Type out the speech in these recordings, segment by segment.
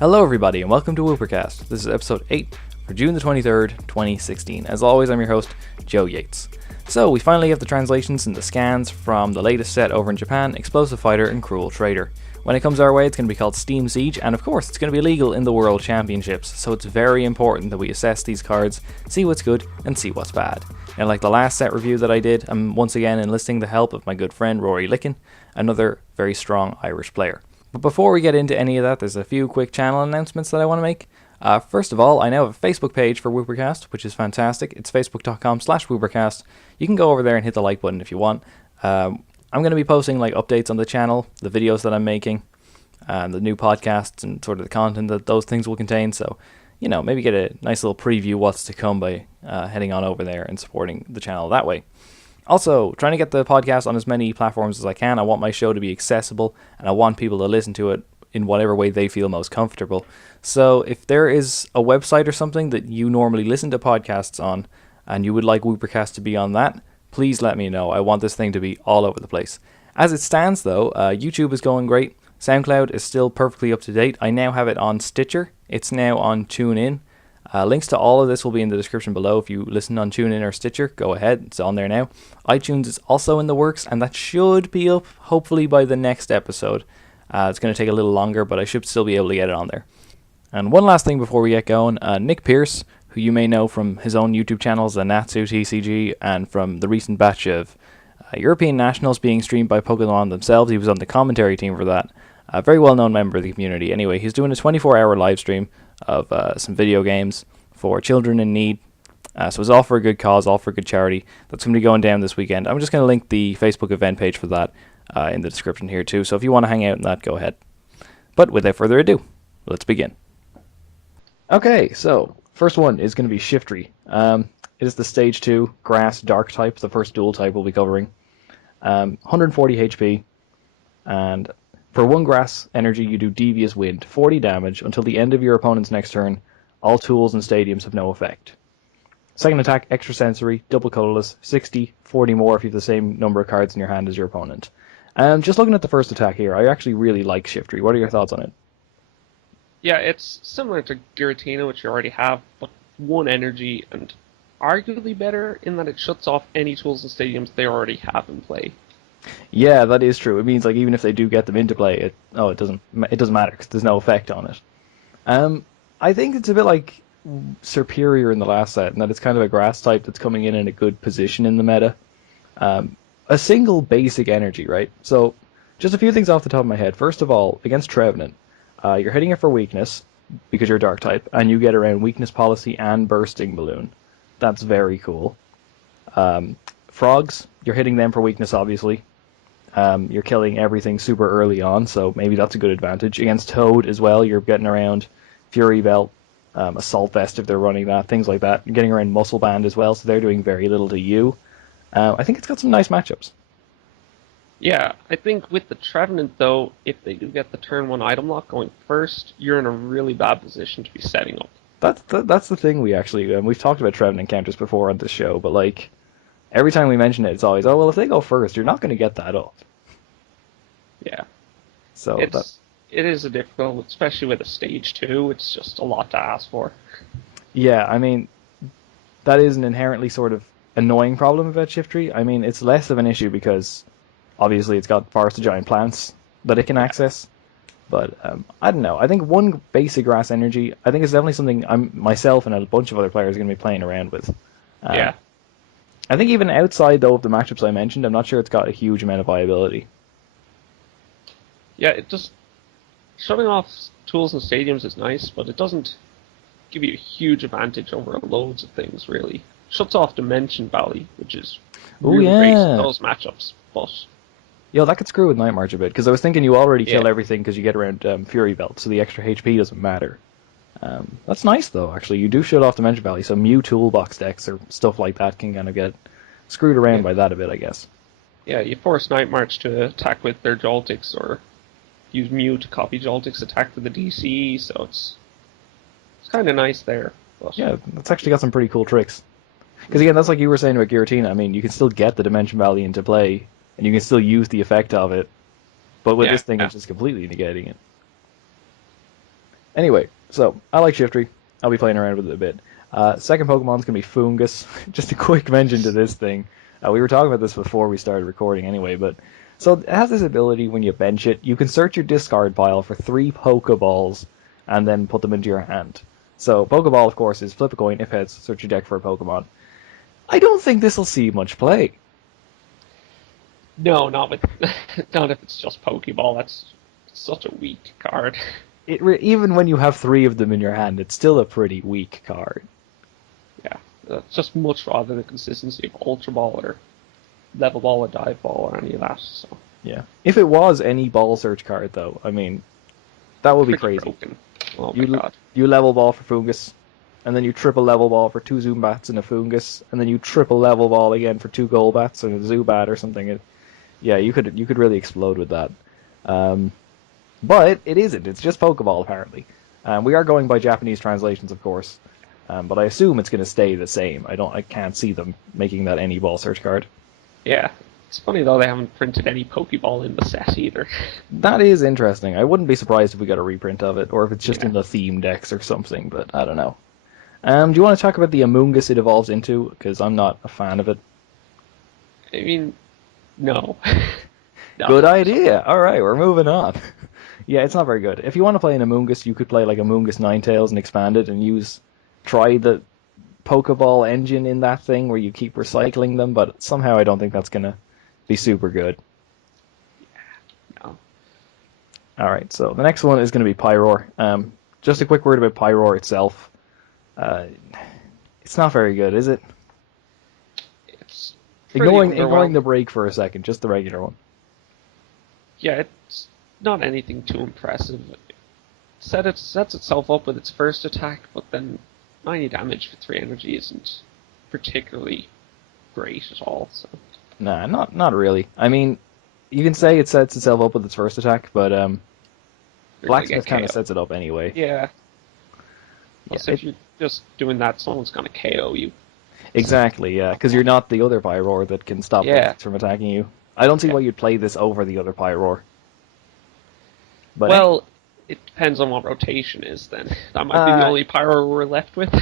Hello everybody and welcome to Woopercast. This is episode 8 for June the 23rd, 2016. As always, I'm your host, Joe Yates. So, we finally have the translations and the scans from the latest set over in Japan, Explosive Fighter and Cruel Trader. When it comes our way, it's going to be called Steam Siege, and of course, it's going to be legal in the World Championships, so it's very important that we assess these cards, see what's good, and see what's bad. And like the last set review that I did, I'm once again enlisting the help of my good friend Rory Licken, another very strong Irish player. But before we get into any of that, there's a few quick channel announcements that I want to make. First of all, I now have a Facebook page for Woopercast, which is fantastic. It's facebook.com/Woopercast. You can go over there and hit the like button if you want. I'm going to be posting like updates on the channel, the videos that I'm making, the new podcasts, and sort of the content that those things will contain. So, you know, maybe get a nice little preview what's to come by heading on over there and supporting the channel that way. Also, trying to get the podcast on as many platforms as I can. I want my show to be accessible, and I want people to listen to it in whatever way they feel most comfortable. So if there is a website or something that you normally listen to podcasts on, and you would like Woopercast to be on that, please let me know. I want this thing to be all over the place. As it stands, though, YouTube is going great. SoundCloud is still perfectly up to date. I now have it on Stitcher. It's now on TuneIn. Links to all of this will be in the description below. If you listen on TuneIn or Stitcher, go ahead. It's on there now. iTunes is also in the works, and that should be up hopefully by the next episode. It's going to take a little longer, but I should still be able to get it on there. And one last thing before we get going. Nick Pierce, who you may know from his own YouTube channels, the Natsu TCG, and from the recent batch of European Nationals being streamed by Pokemon themselves. He was on the commentary team for that. A very well-known member of the community. Anyway, he's doing a 24-hour live stream of some video games for children in need. So it's all for a good cause, all for a good charity. That's going to be going down this weekend. I'm just going to link the Facebook event page for that in the description here too. So if you want to hang out in that, go ahead. But without further ado, let's begin. Okay, so first one is going to be Shiftry. It is the Stage 2 Grass Dark type, the first dual type we'll be covering. 140 HP, and for 1 grass energy, you do Devious Wind, 40 damage until the end of your opponent's next turn. All tools and stadiums have no effect. Second attack, Extrasensory, double colorless, 60, 40 more if you have the same number of cards in your hand as your opponent. Just looking at the first attack here, I actually really like Shiftry. What are your thoughts on it? Yeah, it's similar to Giratina, which you already have, but 1 energy, and arguably better in that it shuts off any tools and stadiums they already have in play. Yeah, that is true. It means like even if they do get them into play, it doesn't matter because there's no effect on it. I think it's a bit like Superior in the last set, and that it's kind of a grass type that's coming in a good position in the meta. A single basic energy, right? So just a few things off the top of my head. First of all, against Trevenant, you're hitting it for weakness because you're a dark type, and you get around Weakness Policy and Bursting Balloon. That's very cool. Frogs, you're hitting them for weakness, obviously. You're killing everything super early on, so maybe that's a good advantage. Against Toad as well, you're getting around Fury Belt, Assault Vest if they're running that, things like that. You're getting around Muscle Band as well, so they're doing very little to you. I think it's got some nice matchups. Yeah, I think with the Trevenant, though, if they do get the turn 1 item lock going first, you're in a really bad position to be setting up. That's the thing we've talked about Trevenant counters before on this show, but like, every time we mention it, it's always, oh, well, if they go first, you're not going to get that up. Yeah. So it is a difficult, especially with a Stage 2, it's just a lot to ask for. Yeah, I mean, that is an inherently sort of annoying problem about Shiftry. I mean, it's less of an issue because, obviously, it's got Forest of Giant Plants that it can access. But, I don't know. I think 1 basic grass energy, I think it's definitely something myself and a bunch of other players are going to be playing around with. Yeah. I think even outside, though, of the matchups I mentioned, I'm not sure it's got a huge amount of viability. Yeah, it just... Shutting off tools and stadiums is nice, but it doesn't give you a huge advantage over loads of things, really. Shuts off Dimension Valley, which is really great in those matchups, but... Yo, that could screw with Night March a bit, because I was thinking you already kill everything because you get around Fury Belt, so the extra HP doesn't matter. That's nice, though, actually. You do shut off Dimension Valley, so Mew Toolbox decks or stuff like that can kind of get screwed around by that a bit, I guess. Yeah, you force Night March to attack with their Joltix, or use Mew to copy Joltix attack to the DC, so it's kind of nice there. But... Yeah, it's actually got some pretty cool tricks. Because again, that's like you were saying about Giratina. I mean, you can still get the Dimension Valley into play, and you can still use the effect of it, but with this thing, it's just completely negating it. Anyway, so I like Shiftry. I'll be playing around with it a bit. Second Pokemon's going to be Foongus. Just a quick mention to this thing. We were talking about this before we started recording anyway, but so it has this ability when you bench it, you can search your discard pile for 3 Pokeballs and then put them into your hand. So Pokeball, of course, is flip a coin, if heads, search your deck for a Pokemon. I don't think this will see much play. No, not if it's just Pokeball. That's such a weak card. Even when you have 3 of them in your hand, it's still a pretty weak card. Yeah, that's just much rather the consistency of Ultra Ball or Level Ball or Dive Ball or any of that. So yeah, if it was any ball search card, though, I mean, that would be crazy. Broken. Oh my god! You level ball for Foongus, and then you triple level ball for 2 Zumbats and a Foongus, and then you triple level ball again for 2 Golbats and a Zubat or something. Yeah, you could really explode with that. But it isn't. It's just Pokeball, apparently. We are going by Japanese translations, of course. But I assume it's going to stay the same. I can't see them making that any ball search card. Yeah. It's funny, though, they haven't printed any Pokeball in the set either. That is interesting. I wouldn't be surprised if we got a reprint of it, or if it's just in the theme decks or something, but I don't know. Do you want to talk about the Amoonguss it evolves into? Because I'm not a fan of it. I mean, no. No. Good idea. All right, we're moving on. Yeah, it's not very good. If you want to play an Amoonguss, you could play like Amoonguss Ninetales and expand it and try the Pokeball engine in that thing where you keep recycling them, but somehow I don't think that's going to be super good. Yeah, no. Alright, so the next one is going to be Pyroar. Just a quick word about Pyroar itself. It's not very good, is it? It's ignoring the break for a second, just the regular one. Yeah, it's not anything too impressive. It sets itself up with its first attack, but then 90 damage for 3 energy isn't particularly great at all. So. Nah, not really. I mean, you can say it sets itself up with its first attack, but Blacksmith kind of sets it up anyway. Yeah. Plus, if you're just doing that, someone's going to KO you. Exactly, yeah, because you're not the other Pyroar that can stop it from attacking you. I don't see why you'd play this over the other Pyroar. But well, it depends on what rotation is, then. That might be the only Pyroar we're left with.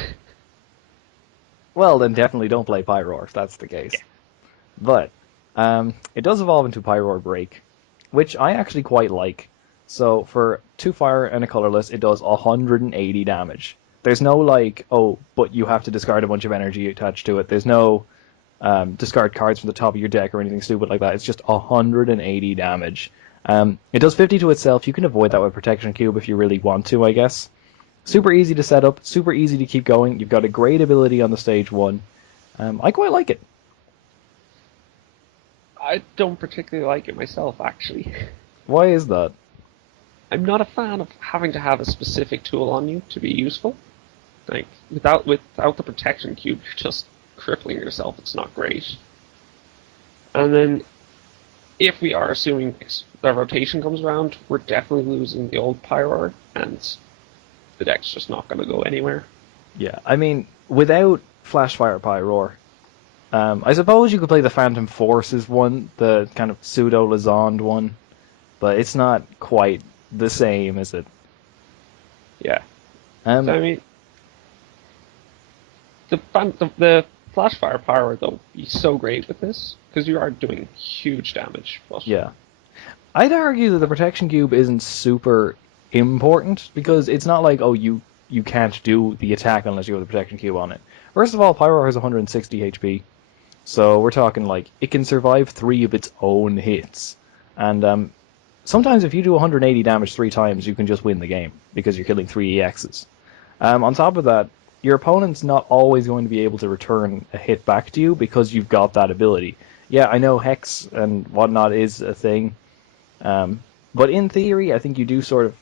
Well, then definitely don't play Pyroar if that's the case. Yeah. But it does evolve into Pyroar BREAK, which I actually quite like. So for 2 fire and a colorless, it does 180 damage. There's no like, oh, but you have to discard a bunch of energy attached to it. There's no discard cards from the top of your deck or anything stupid like that. It's just 180 damage. It does 50 to itself. You can avoid that with Protection Cube if you really want to, I guess. Super easy to set up, super easy to keep going. You've got a great ability on the stage 1. I quite like it. I don't particularly like it myself, actually. Why is that? I'm not a fan of having to have a specific tool on you to be useful. Like, without the Protection Cube, you're just crippling yourself. It's not great. And then, if we are assuming the rotation comes around, we're definitely losing the old Pyroar, and the deck's just not going to go anywhere. Yeah, I mean, without Flashfire Pyroar, I suppose you could play the Phantom Forces one, the kind of pseudo-Lazond one, but it's not quite the same, is it? Yeah. So, I mean, the Flashfire Pyroar, though, is so great with this, because you are doing huge damage. Yeah. I'd argue that the Protection Cube isn't super important, because it's not like, oh, you can't do the attack unless you have the Protection Cube on it. First of all, Pyroar has 160 HP, so we're talking like, it can survive 3 of its own hits. And sometimes if you do 180 damage 3 times, you can just win the game, because you're killing 3 EXs. On top of that, your opponent's not always going to be able to return a hit back to you, because you've got that ability. Yeah, I know Hex and whatnot is a thing, but in theory, I think you do sort of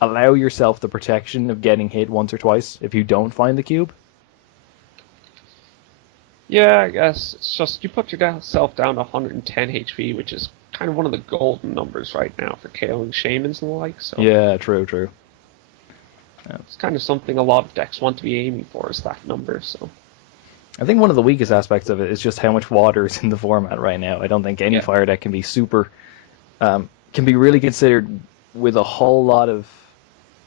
allow yourself the protection of getting hit once or twice if you don't find the cube. Yeah, I guess it's just you put yourself down to 110 HP, which is kind of one of the golden numbers right now for KOing Shamans and the like. So yeah, true. Yeah. It's kind of something a lot of decks want to be aiming for, is that number. So I think one of the weakest aspects of it is just how much water is in the format right now. I don't think any fire deck can be can be really considered with a whole lot of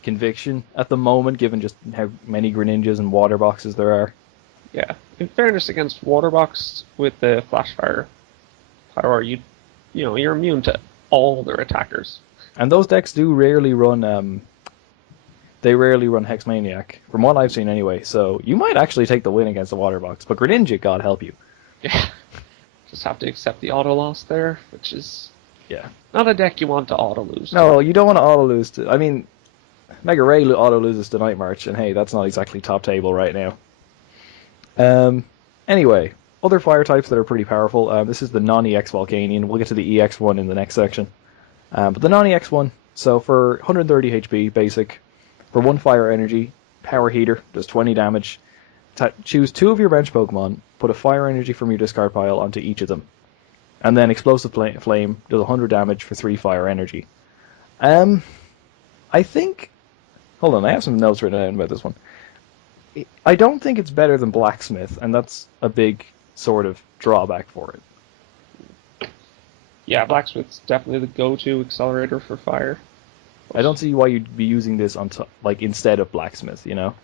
conviction at the moment, given just how many Greninjas and Water Boxes there are. Yeah. In fairness, against Water Box with the Flash Fire Pyroar, you're immune to all their attackers. And those decks do rarely run. They rarely run Hexmaniac, from what I've seen anyway. So you might actually take the win against the Water Box, but Greninja, God help you. Yeah. Just have to accept the auto loss there, which is not a deck you want to auto lose. No, you don't want to auto lose to. I mean, Mega Ray auto loses to Night March, and hey, that's not exactly top table right now. Anyway, other fire types that are pretty powerful. This is the non-EX Volcanion. We'll get to the EX one in the next section. But the non-EX one, so for 130 HP basic, for 1 fire energy, Power Heater does 20 damage. Choose 2 of your bench Pokemon, put a fire energy from your discard pile onto each of them. And then Explosive Flame does 100 damage for 3 fire energy. I think... Hold on, I have some notes written down about this one. I don't think it's better than Blacksmith, and that's a big sort of drawback for it. Yeah, Blacksmith's definitely the go-to accelerator for fire. I don't see why you'd be using this on instead of Blacksmith, you know?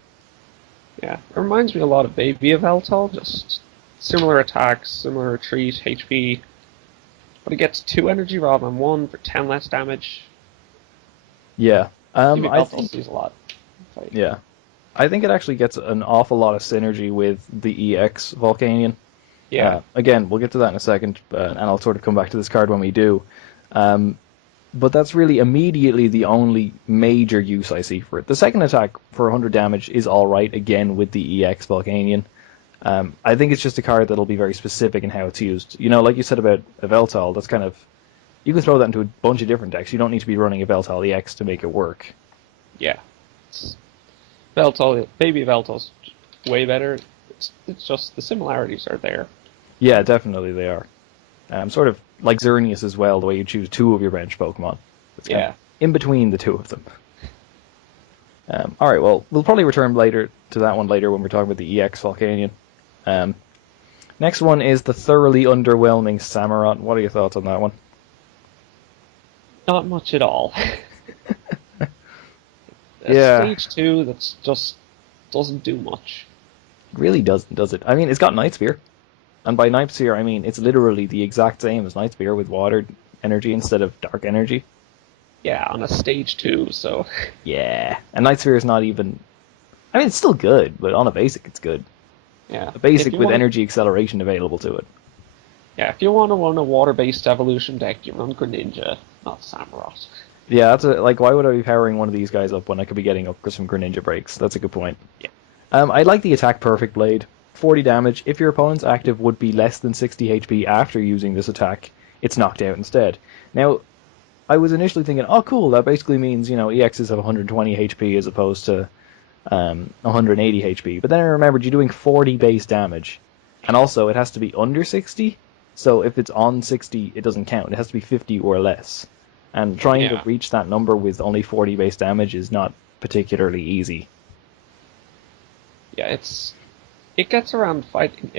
Yeah, it reminds me a lot of Baby Yveltal, just similar attacks, similar retreat, HP, but it gets 2 energy rather than 1 for 10 less damage. Yeah, I think sees a lot. Yeah, I think it actually gets an awful lot of synergy with the EX Volcanion. Yeah. Again, we'll get to that in a second, and I'll sort of come back to this card when we do. But that's really immediately the only major use I see for it. The second attack for 100 damage is alright, again, with the EX Volcanion. I think it's just a card that'll be very specific in how it's used. You know, like you said about Yveltal, that's kind of... You can throw that into a bunch of different decks. You don't need to be running Yveltal EX to make it work. Yeah. Baby Yveltal's way better. It's just the similarities are there. Yeah, definitely they are. Sort of like Xerneas as well, the way you choose 2 of your bench Pokemon. It's kind of in between the 2 of them. Alright, well, we'll probably return to that one later when we're talking about the EX Volcanion. Next one is the thoroughly underwhelming Samurott. What are your thoughts on that one? Not much at all. Yeah. Stage 2 that's just doesn't do much. It really doesn't, does it? I mean, it's got Night Spear. And by Night Spear, I mean it's literally the exact same as Night Spear with water energy instead of dark energy. Yeah, on a stage 2, so... Yeah, and Night Spear is not even... I mean, it's still good, but on a basic, it's good. Yeah. A basic with energy acceleration available to it. Yeah, if you want to run a water-based evolution deck, you run Greninja, not Samurott. Yeah, that's why would I be powering one of these guys up when I could be getting up some Greninja breaks? That's a good point. Yeah. I like the attack Perfect Blade. 40 damage. If your opponent's active would be less than 60 HP after using this attack, it's knocked out instead. Now, I was initially thinking, oh cool, that basically means, you know, EXs have 120 HP as opposed to 180 HP. But then I remembered you're doing 40 base damage. And also, it has to be under 60. So if it's on 60, it doesn't count. It has to be 50 or less. And trying to reach that number with only 40 base damage is not particularly easy. Yeah, it gets around fighting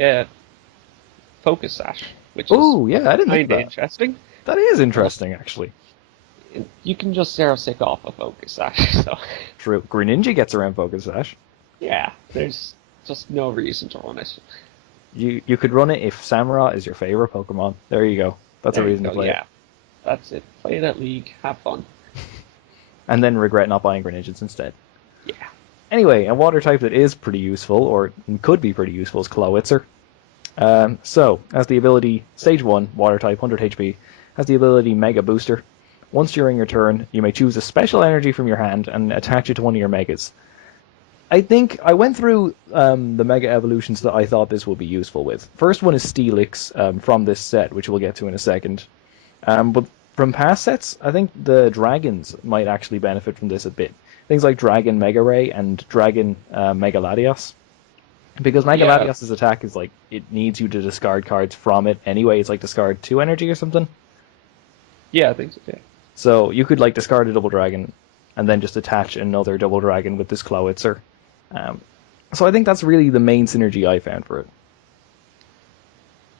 Focus Sash, which is I didn't think that. interesting. That is interesting, actually. You can just Zero Sick off a Focus Sash, so... True. Greninja gets around Focus Sash. Yeah, there's just no reason to run it. You could run it if Samurott is your favorite Pokemon. There you go. That's a reason to play it. That's it. Play that league, have fun. And then regret not buying Greninjas instead. Yeah. Anyway, a water type that is pretty useful, or could be pretty useful, is Clawitzer. So, has the ability, Stage 1, water type, 100 HP, has the ability Mega Booster. Once during your turn, you may choose a special energy from your hand and attach it to one of your Megas. I think I went through the Mega Evolutions that I thought this would be useful with. First one is Steelix from this set, which we'll get to in a second. But from past sets, I think the Dragons might actually benefit from this a bit. Things like Dragon Mega Ray and Dragon Mega Latios. Because Mega Latios' attack is like, it needs you to discard cards from it anyway. It's like discard 2 energy or something. Yeah, I think so, yeah. So you could like discard a Double Dragon and then just attach another Double Dragon with this Clawitzer. So I think that's really the main synergy I found for it.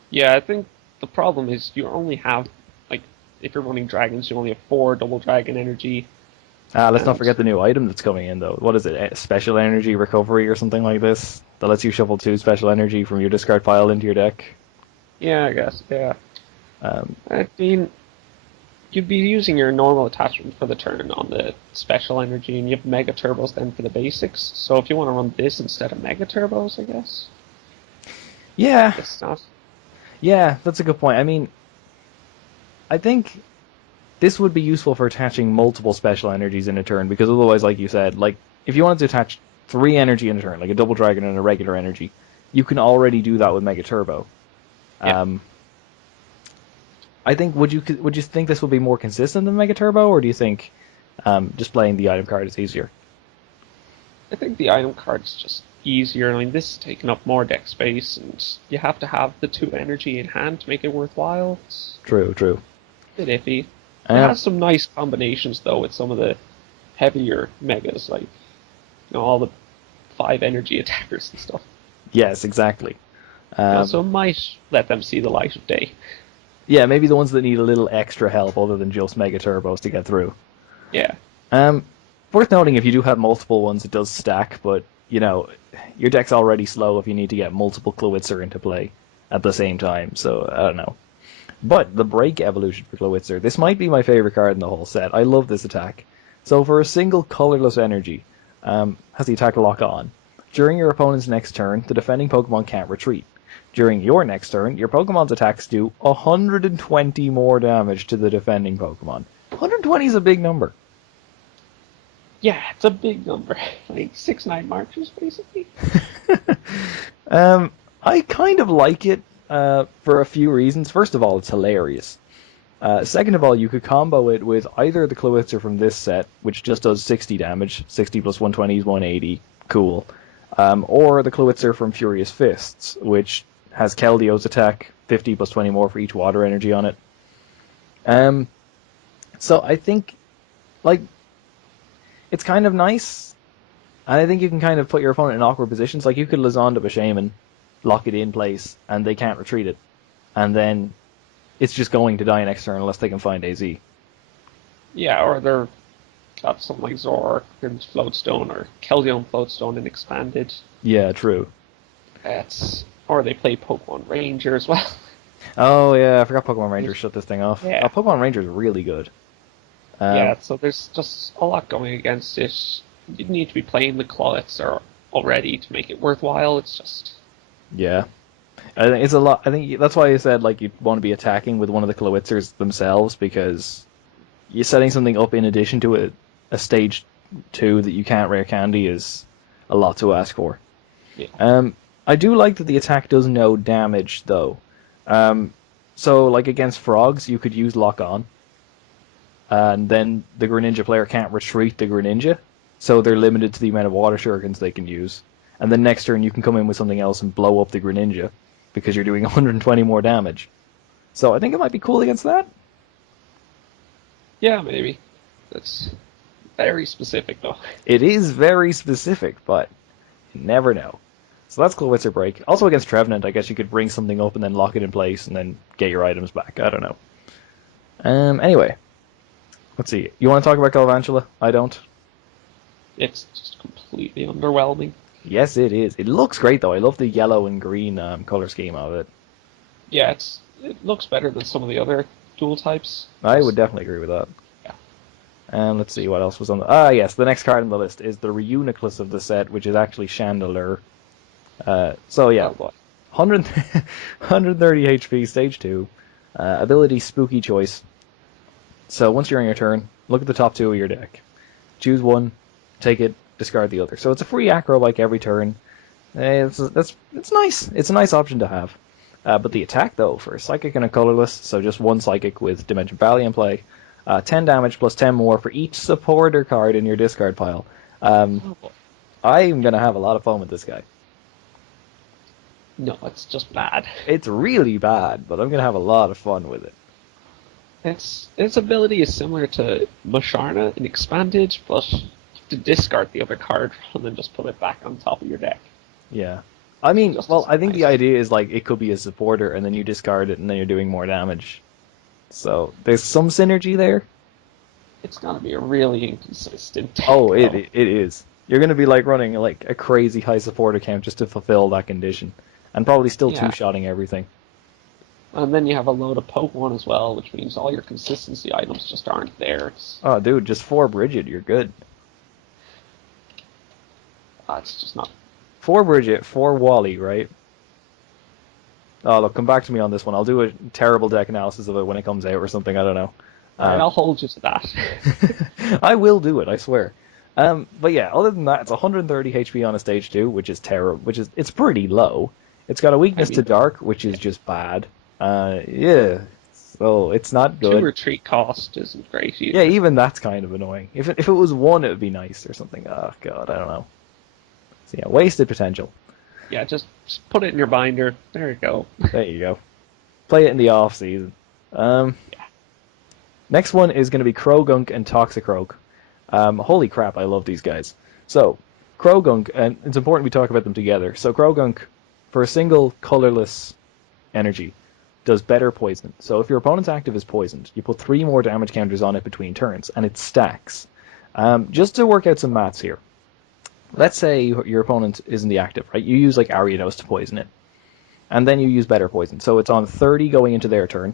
Yeah, I think the problem is you only have, like, if you're running dragons, you only have 4 Double Dragon energy. Let's not And forget the new item that's coming in, though. What is it? Special Energy Recovery or something like this? That lets you shuffle 2 Special Energy from your discard pile into your deck. yeah, I guess, yeah. Um, I mean, you'd be using your normal attachment for the turn on the special energy, and you have Mega Turbos then for the basics. So if you want to run this instead of Mega Turbos, I guess. yeah, It's not. yeah, that's a good point. I mean, I think this would be useful for attaching multiple special energies in a turn, because otherwise, like you said, like if you wanted to attach 3 energy in a turn, like a double dragon and a regular energy, you can already do that with Mega Turbo. Yeah. I think would you think this would be more consistent than Mega Turbo, or do you think just playing the item card is easier? I think the item card's just easier. I mean, this is taking up more deck space, and you have to have the 2 energy in hand to make it worthwhile. It's True, true. a bit iffy. It has some nice combinations, though, with some of the heavier megas, like all the 5 energy attackers and stuff. Yes, exactly. So it might let them see the light of day. Yeah, maybe the ones that need a little extra help other than just Mega Turbos to get through. Yeah. Worth noting, if you do have multiple ones, it does stack, but, your deck's already slow if you need to get multiple Clawitzer into play at the same time, so I don't know. But the Break evolution for Clawitzer, this might be my favorite card in the whole set. I love this attack. So for a single colorless energy, has the attack lock on. During your opponent's next turn, the defending Pokemon can't retreat. During your next turn, your Pokemon's attacks do 120 more damage to the defending Pokemon. 120 is a big number. Yeah, it's a big number. Like 6-9 marches, basically. I kind of like it for a few reasons. First of all, it's hilarious. Second of all, you could combo it with either the Clawitzer from this set, which just does 60 damage, 60 plus 120 is 180, cool, or the Clawitzer from Furious Fists, which has Keldio's attack, 50 plus 20 more for each water energy on it. So I think, it's kind of nice, and I think you can kind of put your opponent in awkward positions. Like, you could Lizond up a Shaman, lock it in place, and they can't retreat it, and then it's just going to die next turn unless they can find AZ. Yeah, or they're got something like Zoroark and Floatstone, or Keldeo Floatstone and Expanded. Yeah, true. Or they play Pokemon Ranger as well. Oh yeah, I forgot Pokemon Ranger shut this thing off. Yeah. Pokemon Ranger is really good. Yeah, so there's just a lot going against it. You need to be playing the Clawitzer already to make it worthwhile. It's just... Yeah. I think it's a lot. I think that's why I said you'd want to be attacking with one of the Clawitzers themselves, because you're setting something up in addition to a stage 2 that you can't rare candy is a lot to ask for. Yeah. I do like that the attack does no damage though. So against frogs, you could use Lock On, and then the Greninja player can't retreat the Greninja, so they're limited to the amount of Water Shurikens they can use. And then next turn you can come in with something else and blow up the Greninja, because you're doing 120 more damage. So I think it might be cool against that. Yeah, maybe. That's very specific, though. It is very specific, but you never know. So that's Clawitzer Break. Also against Trevenant, I guess you could bring something up and then lock it in place and then get your items back. I don't know. Anyway, let's see. You want to talk about Galvantula? I don't. It's just completely underwhelming. Yes, it is. It looks great, though. I love the yellow and green color scheme of it. Yeah, it looks better than some of the other dual types. I would definitely agree with that. Yeah. Let's see what else was on the... yes, the next card on the list is the Reuniclus of the set, which is actually Chandelure. So yeah, 100, 130 HP, stage 2. Ability Spooky Choice. So once you're on your turn, look at the top 2 of your deck. Choose one, take it, discard the other. So it's a free acro bike every turn. It's nice. It's a nice option to have. But the attack, though, for a Psychic and a Colorless, so just one Psychic with Dimension Valley in play, 10 damage plus 10 more for each supporter card in your discard pile. I'm going to have a lot of fun with this guy. No, it's just bad. It's really bad, but I'm going to have a lot of fun with it. Its ability is similar to Magearna in Expanded, but you have to discard the other card and then just put it back on top of your deck. Yeah. I mean, I think the idea is it could be a supporter and then you discard it and then you're doing more damage. So there's some synergy there. It's gonna be a really inconsistent deck. Oh, it is. You're going to be like running like a crazy high support account just to fulfill that condition, and probably still two-shotting everything. And then you have a load of Pokemon as well, which means all your consistency items just aren't there. Oh, dude, just 4 Bridget, you're good. It's just not. 4 Bridget, 4 Wally, right? Oh, look, come back to me on this one. I'll do a terrible deck analysis of it when it comes out or something, I don't know. Alright, I'll hold you to that. I will do it, I swear. But yeah, other than that, it's 130 HP on a stage 2, which is terrible. It's pretty low. It's got a weakness to dark, which is just bad. Yeah, so it's not good. 2 retreat cost isn't great either. Yeah, even that's kind of annoying. If it was 1, it would be nice or something. Oh god, I don't know. So yeah, wasted potential. Yeah, just put it in your binder. There you go. There you go. Play it in the off season. Next one is going to be Croagunk and Toxicroak. Holy crap, I love these guys. So, Croagunk, and it's important we talk about them together. So Croagunk, for a single colorless energy, does better poison. So if your opponent's active is poisoned, you put 3 more damage counters on it between turns, and it stacks. Just to work out some maths here. Let's say your opponent isn't the active, right? You use like Ariados to poison it. And then you use better poison. So it's on 30 going into their turn,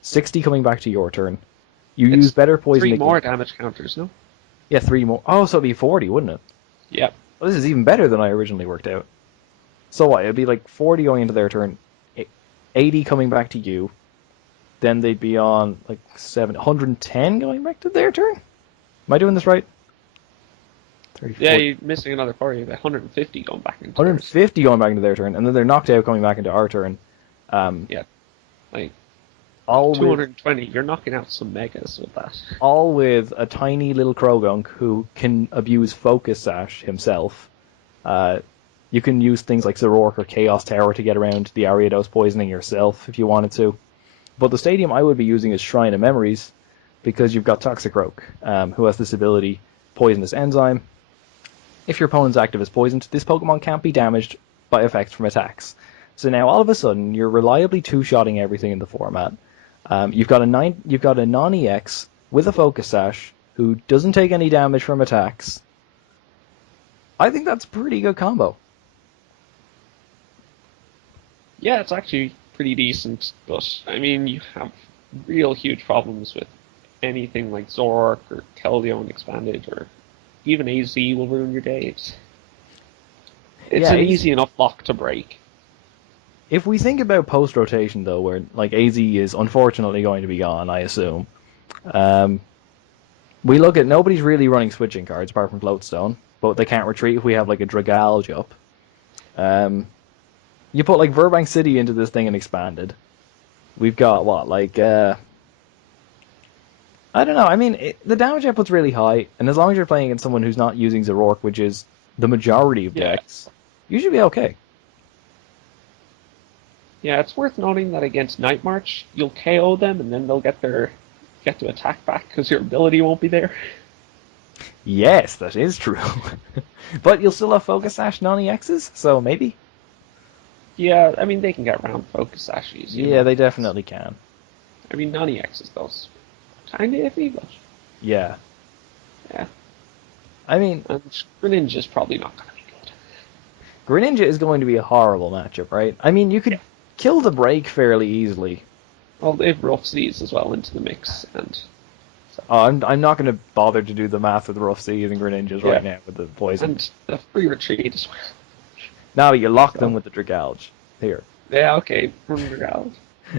60 coming back to your turn. You use better poison 3 more damage counters, no? Yeah, 3 more. Oh, so it'd be 40, wouldn't it? Yep. Well, this is even better than I originally worked out. So what? It'd be like 40 going into their turn, 80 coming back to you. Then they'd be on like 110 going back to their turn? Am I doing this right? 30, yeah, you're missing another 40. 150 going back into 150 going back into their turn, and then they're knocked out coming back into our turn. Yeah. Like, all 220. You're knocking out some megas with that. All with a tiny little Croagunk who can abuse Focus Sash himself. You can use things like Zoroark or Chaos Tower to get around the Ariados poisoning yourself if you wanted to. But the stadium I would be using is Shrine of Memories, because you've got Toxicroak, who has this ability, Poisonous Enzyme. If your opponent's active is poisoned, this Pokemon can't be damaged by effects from attacks. So now all of a sudden you're reliably two-shotting everything in the format. You've got a non-EX with a Focus Sash who doesn't take any damage from attacks. I think that's a pretty good combo. Yeah, it's actually pretty decent, but I mean, you have real huge problems with anything like Zoroark or Keldeo Expanded, or even AZ will ruin your day. It's an easy enough lock to break. If we think about post-rotation, though, where like AZ is unfortunately going to be gone, I assume, we look at nobody's really running switching cards apart from Floatstone, but they can't retreat if we have like a Dragalge up. You put like Verbank City into this thing and Expanded. We've got what, like I don't know. I mean, the damage output's really high, and as long as you're playing against someone who's not using Zoroark, which is the majority of decks, you should be okay. Yeah, it's worth noting that against Night March, you'll KO them, and then they'll get to attack back because your ability won't be there. Yes, that is true. But you'll still have Focus Sash non-EXs, so maybe? Yeah, I mean, they can get around Focus Sash easy. Yeah, they definitely can. I mean, non-EXs, though, kind of iffy, but... Yeah. Yeah. I mean... And Greninja's probably not going to be good. Greninja is going to be a horrible matchup, right? I mean, you could kill the break fairly easily. Well, they've Rough Seas as well into the mix, and... So. Oh, I'm not going to bother to do the math with Rough Seas and Greninjas right now with the poison. And the free retreat as well. No, but you lock them with the Dragalge. Here. Yeah, okay, from Dragalge.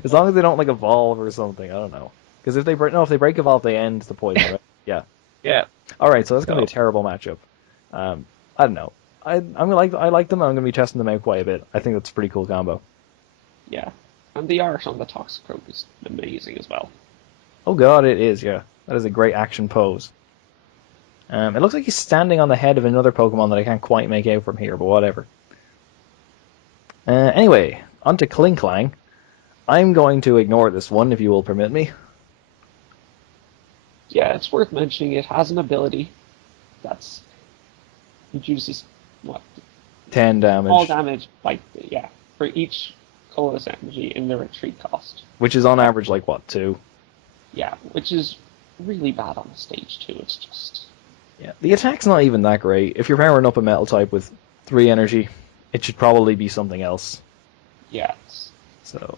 As long as they don't like evolve or something, I don't know. Because if they break evolve, they end the poison, right? Yeah. Yeah. All right, so that's going to be a terrible matchup. I don't know. I like them. I'm going to be testing them out quite a bit. I think that's a pretty cool combo. Yeah, and the art on the Toxicroak is amazing as well. Oh god, it is. Yeah, that is a great action pose. It looks like he's standing on the head of another Pokemon that I can't quite make out from here, but whatever. Anyway, on to Klinklang. I'm going to ignore this one, if you will permit me. Yeah, it's worth mentioning. It has an ability that's... It uses, what? 10 damage. All damage, for each colorless energy in the retreat cost. Which is on average, like, what, 2? Yeah, which is really bad on the stage 2. It's just... Yeah, the attack's not even that great. If you're powering up a metal type with 3 energy, it should probably be something else. Yeah. So,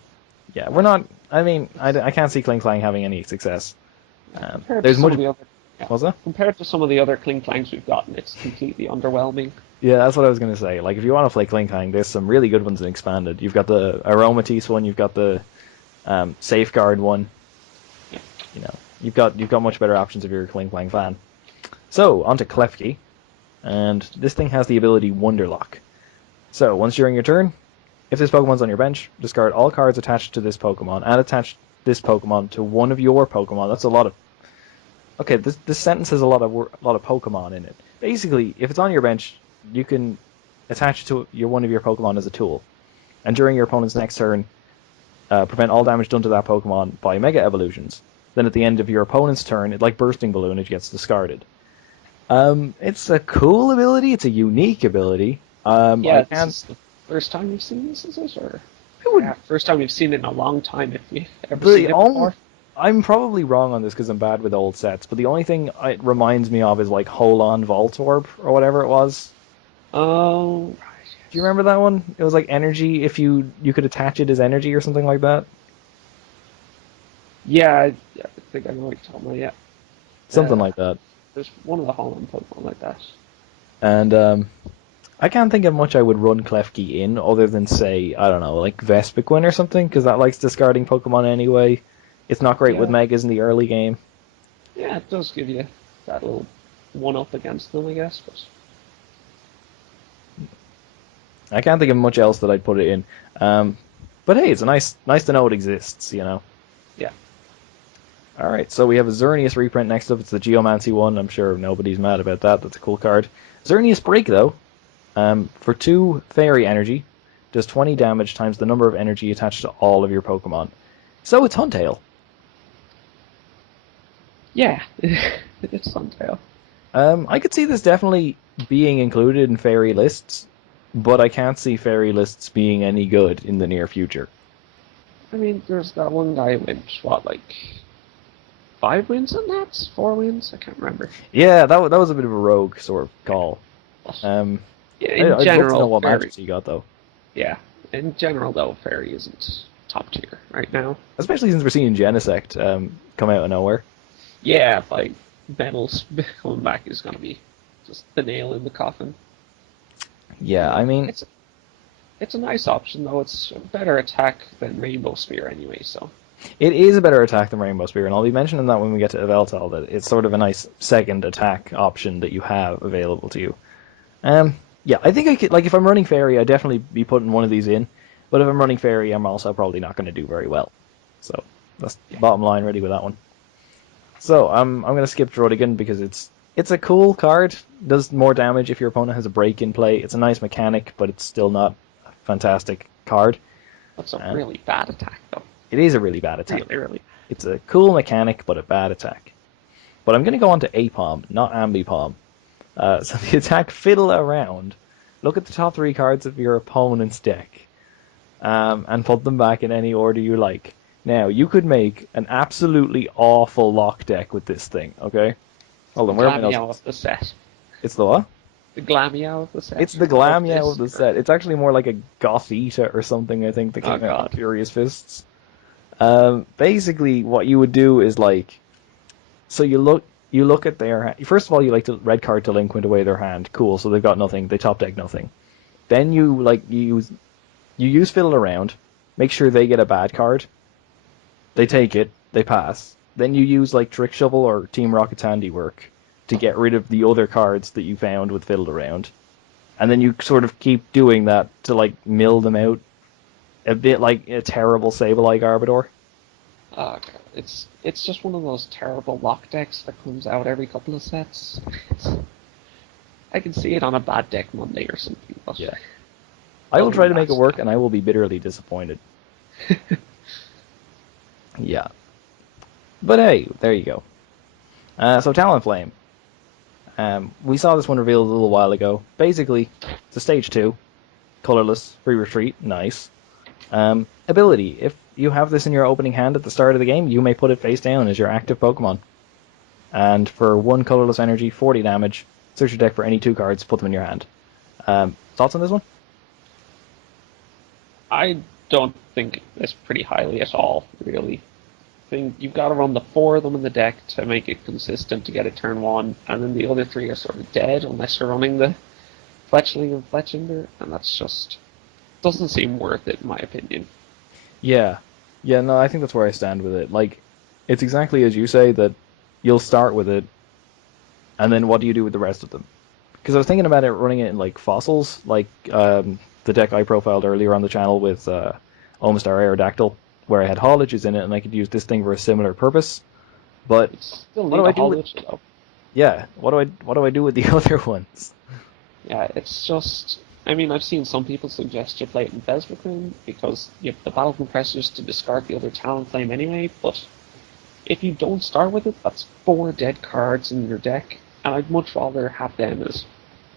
yeah, we're not... I mean, I can't see Klinklang having any success. There's much... What's that? Compared to some of the other Klinklangs we've gotten, it's completely underwhelming. Yeah, that's what I was going to say. Like, if you want to play Klinklang, there's some really good ones in Expanded. You've got the Aromatisse one, you've got the Safeguard one. Yeah. You know, you've got much better options if you're a Klinklang fan. So, on to Klefki. And this thing has the ability Wonderlock. So, once during your turn, if this Pokemon's on your bench, discard all cards attached to this Pokemon and attach this Pokemon to one of your Pokemon. That's a lot of... Okay, this sentence has a lot of Pokemon in it. Basically, if it's on your bench, you can attach it to one of your Pokemon as a tool. And during your opponent's next turn, prevent all damage done to that Pokemon by Mega Evolutions. Then at the end of your opponent's turn, it's like Bursting Balloon, it gets discarded. It's a cool ability, it's a unique ability. This is the first time you've seen this, is it? Or... first time we've seen it in a long time, if we've ever seen it before. I'm probably wrong on this because I'm bad with old sets, but the only thing it reminds me of is like Holon Voltorb, or whatever it was. Oh, right. Do you remember that one? It was like energy, if you could attach it as energy or something like that. Yeah, I think I know what you're talking about, yeah. Something like that. There's one of the Holland Pokemon like that. And I can't think of much I would run Klefki in, other than, say, I don't know, like Vespiquen or something, because that likes discarding Pokemon anyway. It's not great with Megas in the early game. Yeah, it does give you that little one-up against them, I guess. But I can't think of much else that I'd put it in. But hey, it's nice to know it exists, you know? Yeah. Alright, so we have a Xerneas reprint next up. It's the Geomancy one. I'm sure nobody's mad about that. That's a cool card. Xerneas Break, though. For 2 Fairy Energy, does 20 damage times the number of energy attached to all of your Pokemon. So it's Huntail. Yeah, it's Huntail. I could see this definitely being included in Fairy lists, but I can't see Fairy lists being any good in the near future. I mean, there's that one guy who went, 5 wins on that? 4 wins? I can't remember. Yeah, that was a bit of a rogue sort of call. In I'd general, love to know what Fairy, matches he got, though. Yeah, in general, though, Fairy isn't top tier right now. Especially since we're seeing Genesect come out of nowhere. Yeah, like, Metals coming back is going to be just the nail in the coffin. Yeah, I mean... It's a nice option, though. It's a better attack than Rainbow Spear anyway, so... It is a better attack than Rainbow Spear, and I'll be mentioning that when we get to Yveltal, that it's sort of a nice second attack option that you have available to you. Yeah, I think I could, like, if I'm running Fairy, I'd definitely be putting one of these in, but if I'm running Fairy, I'm also probably not going to do very well. So, that's the bottom line ready with that one. So, I'm going to skip Drodigan because it's a cool card. It does more damage if your opponent has a break in play. It's a nice mechanic, but it's still not a fantastic card. That's a really bad attack, though. It is a really bad attack. Really. It's a cool mechanic, but a bad attack. But I'm going to go on to Aipom, not Ambipom. So the attack Fiddle Around. Look at the top 3 cards of your opponent's deck. And put them back in any order you like. Now, you could make an absolutely awful lock deck with this thing, okay? Hold on, where am I? Glameow of the set. It's the what? The Glameow of the set. It's the Glameow of the set. It's actually more like a Gothita or something, I think, that came out of Furious Fists. Basically, what you would do is, like... So you look at their hand. First of all, you like the red card delinquent away their hand. Cool, so they've got nothing. They top deck nothing. Then you use Fiddle Around. Make sure they get a bad card. They take it. They pass. Then you use like Trick Shovel or Team Rocket's Handiwork to get rid of the other cards that you found with Fiddle Around. And then you sort of keep doing that to like mill them out. A bit like a terrible Sableye Garbodor. God. It's just one of those terrible lock decks that comes out every couple of sets. I can see it on a bad deck Monday or something. But yeah. I will try to make it work, and I will be bitterly disappointed. Yeah. But hey, there you go. So Talonflame. We saw this one revealed a little while ago. Basically, it's a stage 2. Colorless, free retreat, nice. Ability, if you have this in your opening hand at the start of the game, you may put it face down as your active Pokemon. And for 1 colorless energy, 40 damage, search your deck for any 2 cards, put them in your hand. Thoughts on this one? I don't think it's pretty highly at all, really. I think you've got to run the 4 of them in the deck to make it consistent to get a turn 1, and then the other 3 are sort of dead unless you're running the Fletchling and Fletchinder, and that's just doesn't seem worth it in my opinion. Yeah. Yeah, no, I think that's where I stand with it. Like, it's exactly as you say, that you'll start with it, and then what do you do with the rest of them? Because I was thinking about it running it in, like, fossils, like the deck I profiled earlier on the channel with Omastar Aerodactyl, where I had Hawluchas in it, and I could use this thing for a similar purpose. But still what do I do with? Yeah, what do I do with the other ones? Yeah, it's just. I mean, I've seen some people suggest you play it in Vespercrim because you have the battle compressors to discard the other Talonflame anyway, but if you don't start with it, that's 4 dead cards in your deck, and I'd much rather have them as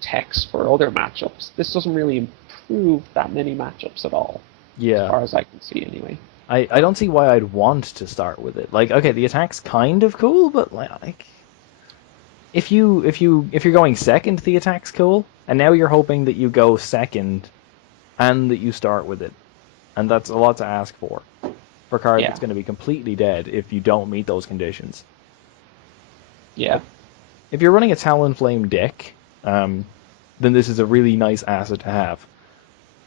techs for other matchups. This doesn't really improve that many matchups at all. Yeah. As far as I can see, anyway. I don't see why I'd want to start with it. Like, okay, the attack's kind of cool, but like, if you're going second, the attack's cool, and now you're hoping that you go second, and that you start with it, and that's a lot to ask for a card that's going to be completely dead if you don't meet those conditions. Yeah. If you're running a Talonflame deck, then this is a really nice asset to have.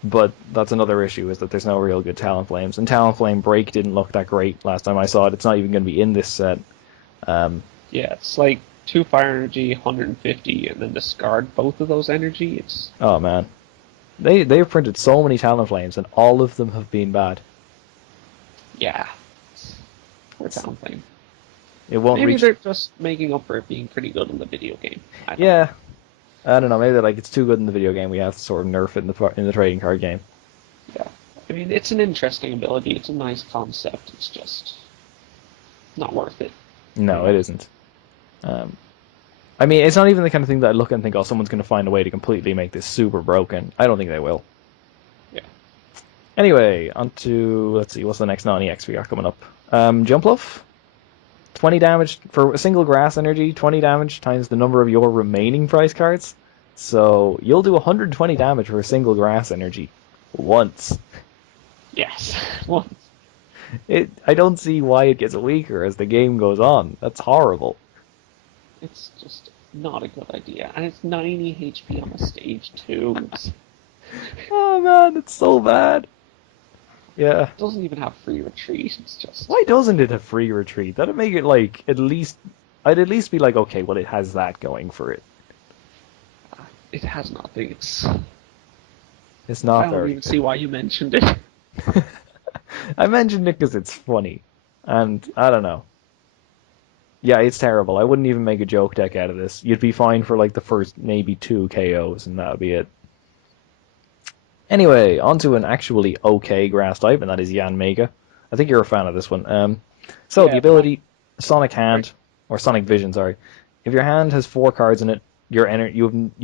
But that's another issue, is that there's no real good Talonflames. And Talonflame Break didn't look that great last time I saw it. It's not even going to be in this set. Yeah, it's like 2 fire energy, 150, and then discard both of those energy. It's oh man, they've printed so many Talonflames, and all of them have been bad. Yeah, poor Talonflame. It won't. Maybe they're just making up for it being pretty good in the video game. I don't know. Maybe like it's too good in the video game. We have to sort of nerf it in the trading card game. Yeah, I mean it's an interesting ability. It's a nice concept. It's just not worth it. No, it isn't. I mean, it's not even the kind of thing that I look and think, oh, someone's going to find a way to completely make this super broken. I don't think they will. Yeah. Anyway, on to, let's see, what's the next non-EX we got coming up? Jumpluff. 20 damage for a single grass energy, 20 damage times the number of your remaining prize cards. So you'll do 120 damage for a single grass energy. Once. Yes, once. I don't see why it gets weaker as the game goes on. That's horrible. It's just not a good idea. And it's 90 HP on the stage too. Oh man, it's so bad. Yeah. It doesn't even have free retreat. It's just. Why doesn't it have free retreat? That'd make it like I'd at least be like, okay, well it has that going for it. It has nothing. It's not I very. don't even see why you mentioned it. I mentioned it because it's funny, and I don't know. Yeah, it's terrible. I wouldn't even make a joke deck out of this. You'd be fine for like the first maybe 2 KOs, and that would be it. Anyway, onto an actually okay grass type, and that is Yanmega. I think you're a fan of this one. So the ability Sonic Hand, or Sonic Vision, sorry. If your hand has 4 cards in it, you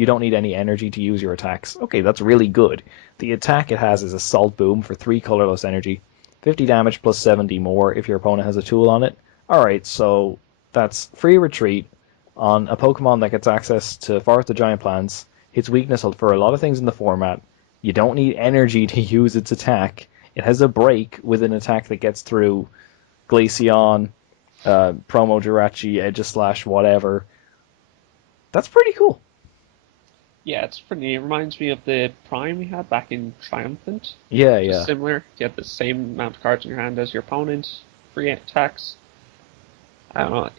don't need any energy to use your attacks. Okay, that's really good. The attack it has is Assault Boom for 3 colorless energy, 50 damage plus 70 more if your opponent has a tool on it. Alright, so that's free retreat on a Pokemon that gets access to Forest of Giant Plants. Its weakness for a lot of things in the format. You don't need energy to use its attack. It has a break with an attack that gets through Glaceon, Promo Jirachi, Aegislash, whatever. That's pretty cool. Yeah, it's pretty. It reminds me of the Prime we had back in Triumphant. Yeah, Just yeah. similar. You have the same amount of cards in your hand as your opponent. Free attacks. I don't know.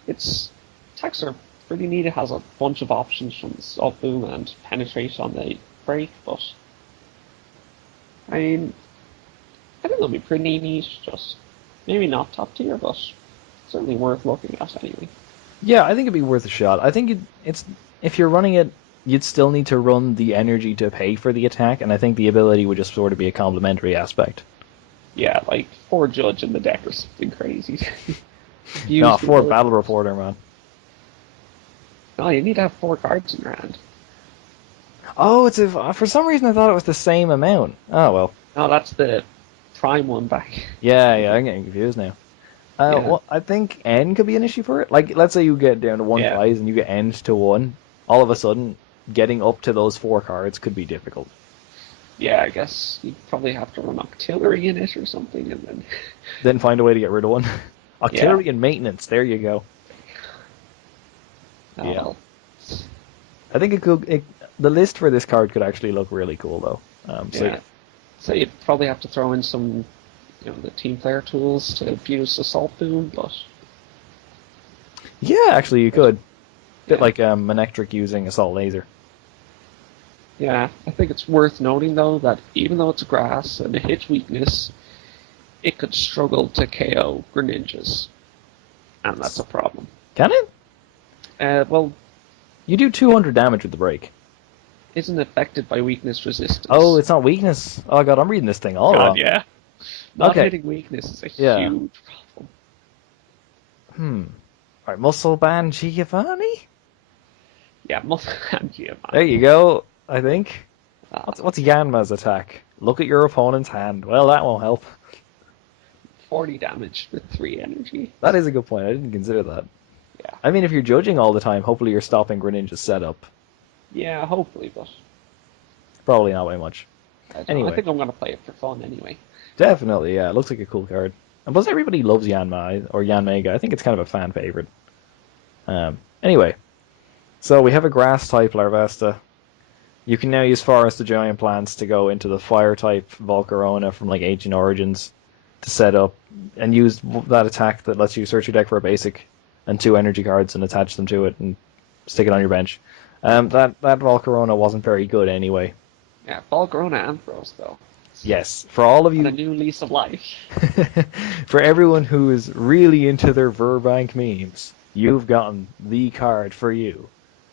Attacks are pretty neat. It has a bunch of options from Assault Boom and Penetrate on the break, but I mean, I think it'll be pretty neat. Just maybe not top tier, but certainly worth looking at anyway. Yeah, I think it'd be worth a shot. I think it's if you're running it, you'd still need to run the energy to pay for the attack, and I think the ability would just sort of be a complementary aspect. Yeah, like 4 Judge in the deck or something crazy. No, 4 Battle Reporter, man. No, you need to have 4 cards in your hand. Oh, for some reason I thought it was the same amount. Oh well. No, that's the Prime one back. Yeah, I'm getting confused now. Well, I think N could be an issue for it. Like, let's say you get down to one prize and you get N to 1. All of a sudden, getting up to those 4 cards could be difficult. Yeah, I guess you'd probably have to run Octillery in it or something, and then... Then find a way to get rid of one. Octillery and maintenance, there you go. Oh, well. I think the list for this card could actually look really cool, though. So you'd probably have to throw in some, the team player tools to abuse Assault Boom, but... Yeah, actually you could. Bit like Manectric using Assault Laser. Yeah, I think it's worth noting, though, that even though it's grass and a hit weakness, it could struggle to KO Greninjas. And that's a problem. Can it? Well... You do 200 damage with the break. Isn't affected by weakness resistance. Oh, it's not weakness. Oh god, I'm reading this thing all wrong. Yeah. Not hitting weakness is a huge problem. Alright, Muscle Band Giovanni? Yeah, Muscle Band Giovanni. There you go, I think. What's Yanma's attack? Look at your opponent's hand. Well, that won't help. 40 damage with 3 energy. That is a good point. I didn't consider that. Yeah. I mean, if you're judging all the time, hopefully you're stopping Greninja's setup. Yeah, hopefully, but... Probably not by much. Anyway. I think I'm going to play it for fun anyway. Definitely, yeah. It looks like a cool card. And plus everybody loves Yanma, or Yanmega. I think it's kind of a fan favorite. Anyway. So we have a Grass-type Larvesta. You can now use Forest of Giant Plants to go into the Fire-type Volcarona from, like, Ancient Origins to set up and use that attack that lets you search your deck for a basic and 2 energy cards and attach them to it and stick it on your bench. That Volcarona wasn't very good anyway. Yeah, Volcarona Ampharos, though. Yes, for all of you... And a new lease of life. For everyone who is really into their Verbank memes, you've gotten the card for you.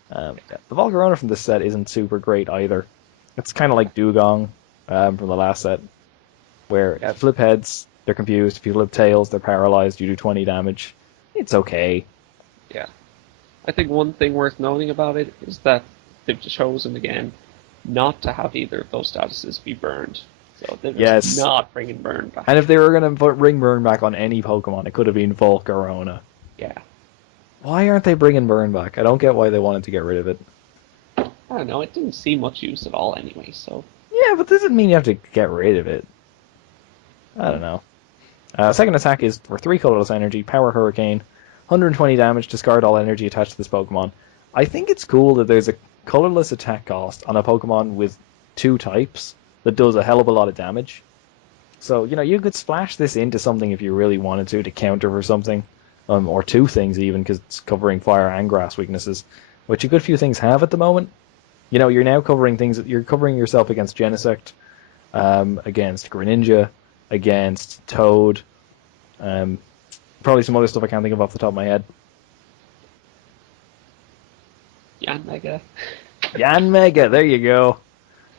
The Volcarona from this set isn't super great either. It's kind of like Dugong from the last set, where flip heads, they're confused. If you flip tails, they're paralyzed. You do 20 damage. It's okay. Yeah. I think one thing worth noting about it is that they've chosen, again, not to have either of those statuses be burned. So they're just not bringing burn back. And if they were going to bring burn back on any Pokemon, it could have been Volcarona. Yeah. Why aren't they bringing burn back? I don't get why they wanted to get rid of it. I don't know. It didn't see much use at all anyway, so... Yeah, but this doesn't mean you have to get rid of it. I don't know. Second attack is for 3 colorless energy, Power Hurricane, 120 damage, discard all energy attached to this Pokemon. I think it's cool that there's a colorless attack cost on a Pokemon with 2 types that does a hell of a lot of damage. So, you could splash this into something if you really wanted to counter for something. Or 2 things even, because it's covering fire and grass weaknesses, which a good few things have at the moment. You're now covering things, you're covering yourself against Genesect, against Greninja, against Toad, probably some other stuff I can't think of off the top of my head. Yanmega. Yanmega, there you go.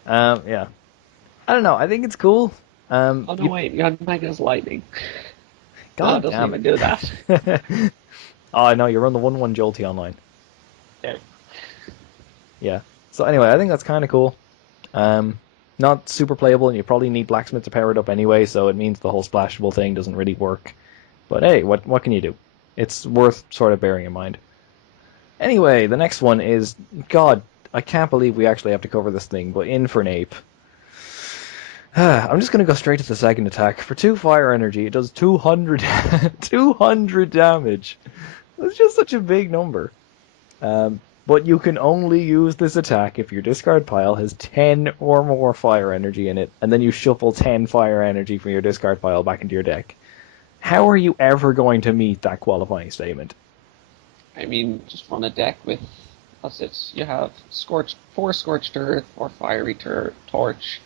Yeah. I don't know, I think it's cool. Wait, Yanmega's lightning. God doesn't damn even it. do that. Oh, no, you run the 1/1 Jolty online. Yeah. Yeah. So anyway, I think that's kind of cool. Not super playable, and you probably need Blacksmith to power it up anyway, so it means the whole splashable thing doesn't really work. But hey, what can you do? It's worth sort of bearing in mind. Anyway, the next one is... God, I can't believe we actually have to cover this thing, but Infernape. I'm just going to go straight to the second attack. For 2 fire energy, it does 200, 200 damage. That's just such a big number. But you can only use this attack if your discard pile has 10 or more fire energy in it, and then you shuffle 10 fire energy from your discard pile back into your deck. How are you ever going to meet that qualifying statement? I mean, just run a deck with... What's it? You have 4 Scorched Earth or Fiery Torch.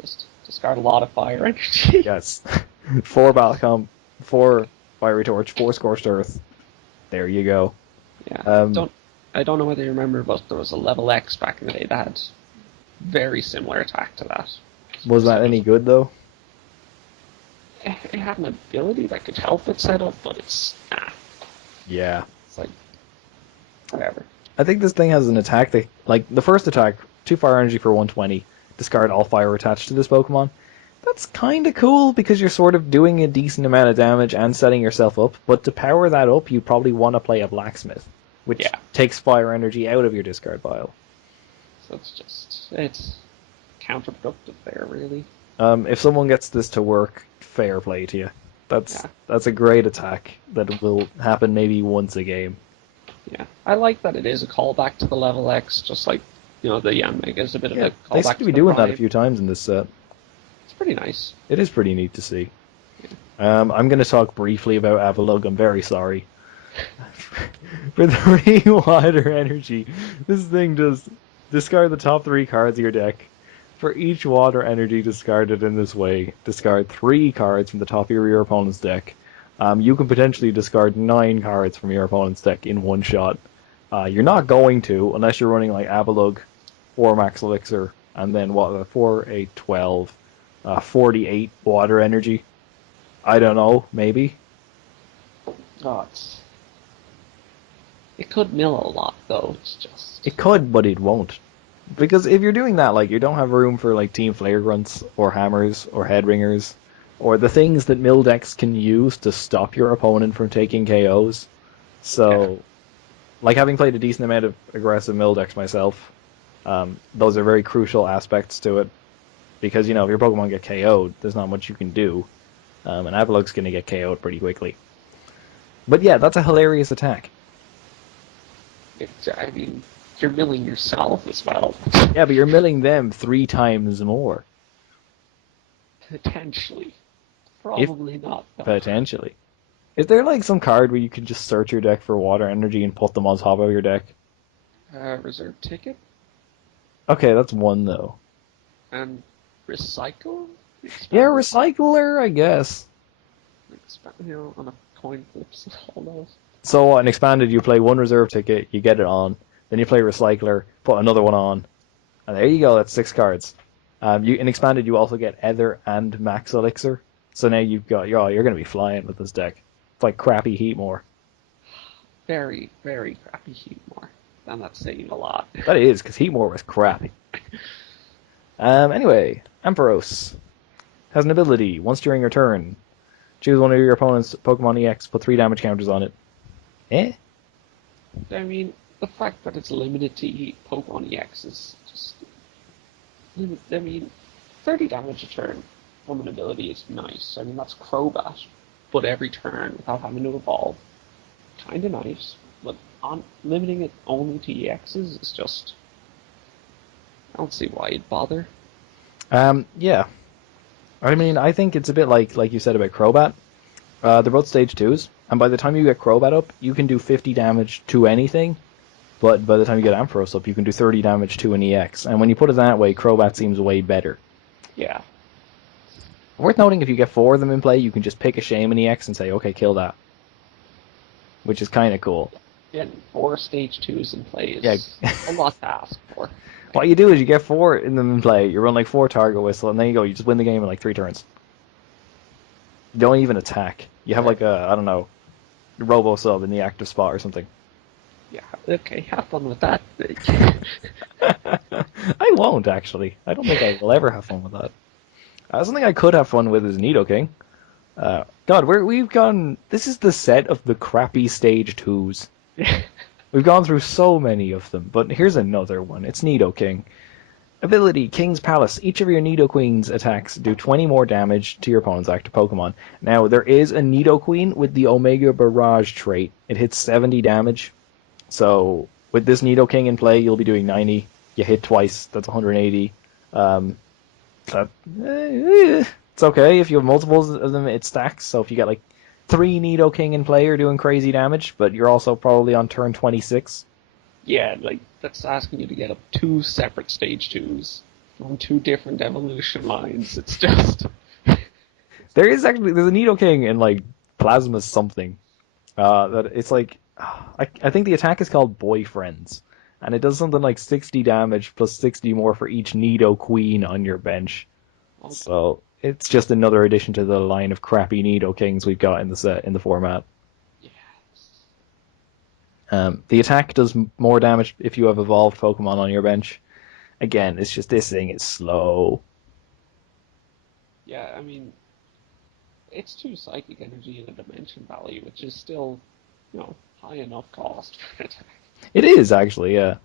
Just discard a lot of fire energy. Yes. 4 Balcom, 4 Fiery Torch, 4 Scorched Earth. There you go. Yeah. I don't know whether you remember, but there was a level X back in the day that had very similar attack to that. Was that any good, though? It had an ability that could help it set up, but it's... Yeah. It's like... Whatever. I think this thing has an attack that... Like, the first attack, 2 fire energy for 120, discard all fire attached to this Pokemon. That's kind of cool because you're sort of doing a decent amount of damage and setting yourself up. But to power that up, you probably want to play a Blacksmith, which takes fire energy out of your discard pile. So it's counterproductive there, really. If someone gets this to work, fair play to you. That's a great attack that will happen maybe once a game. Yeah, I like that it is a callback to the level X, just like the Yanmega is a bit of a callback. They seem to be doing that a few times in this set. It's pretty nice. It is pretty neat to see. Yeah. I'm going to talk briefly about Avalug. I'm very sorry. For 3 water energy, this thing does discard the top 3 cards of your deck. For each water energy discarded in this way, discard 3 cards from the top of your opponent's deck. You can potentially discard 9 cards from your opponent's deck in one shot. You're not going to, unless you're running like Avalug or Max Elixir, and then 4, 8, 12, 48 water energy. I don't know, maybe. Oh, it could mill a lot, though. It could, but it won't. Because if you're doing that, like, you don't have room for like Team Flare Grunts or Hammers or Headringers or the things that mill decks can use to stop your opponent from taking KOs. So, like, having played a decent amount of aggressive mill decks myself, those are very crucial aspects to it. Because, if your Pokemon get KO'd, there's not much you can do. And Avalug's going to get KO'd pretty quickly. But yeah, that's a hilarious attack. You're milling yourself as well. Yeah, but you're milling them 3 times more. Potentially. Probably not, though. Potentially. Is there like some card where you can just search your deck for water energy and put them on top of your deck? Reserve Ticket? Okay, that's one though. And Recycle? Yeah, Recycler, I guess. On a coin flip, all those. So in Expanded, you play 1 Reserve Ticket, you get it on. Then you play Recycler, put another one on. And there you go, that's 6 cards. In Expanded, you also get Ether and Max Elixir. So now you're going to be flying with this deck. It's like crappy Heatmore. Very, very crappy Heatmore. And that's saying a lot. That is, because Heatmore was crappy. Anyway, Ampharos has an ability. Once during your turn, choose one of your opponent's Pokemon EX, put 3 damage counters on it. The fact that it's limited to Pokemon EX is just... 30 damage a turn from an ability is nice. That's Crobat, but every turn without having to evolve. Kinda nice, but limiting it only to EXs is just... I don't see why you'd bother. Yeah. I think it's a bit like you said about Crobat. They're both stage 2s, and by the time you get Crobat up, you can do 50 damage to anything, but by the time you get Ampharos up, you can do 30 damage to an EX. And when you put it that way, Crobat seems way better. Yeah. Worth noting, if you get 4 of them in play, you can just pick a Shaman EX and say, okay, kill that. Which is kind of cool. Getting 4 stage 2s in play is a lot to ask for. What you do is you get 4 in them in play, you run like 4 Target Whistle, and then you just win the game in like 3 turns. You don't even attack. You have like a, Robo Sub in the active spot or something. Yeah, okay, have fun with that. I won't, actually. I don't think I will ever have fun with that. Something I could have fun with is Nidoking. God, we've gone... This is the set of the crappy stage 2s. We've gone through so many of them, but here's another one. It's Nidoking. Ability, King's Palace. Each of your Nidoqueen's attacks do 20 more damage to your opponent's active Pokemon. Now, there is a Nidoqueen with the Omega Barrage trait. It hits 70 damage. So, with this Nidoking in play, you'll be doing 90. You hit twice, that's 180. It's okay. If you have multiples of them, it stacks. So if you get like 3 Nidoking in play, you're doing crazy damage, but you're also probably on turn 26. Yeah, that's asking you to get up 2 separate stage 2s on 2 different evolution lines. It's just... there's a Nidoking in like Plasma something. That it's like... I think the attack is called Boyfriends. And it does something like 60 damage plus 60 more for each Nidoqueen on your bench. Okay. So it's just another addition to the line of crappy Nidokings we've got in the format. Yes. The attack does more damage if you have evolved Pokemon on your bench. Again, it's just this thing is slow. Yeah, I mean, it's 2 Psychic Energy in a Dimension Valley, which is still, high enough cost for an attack. It is, actually, yeah.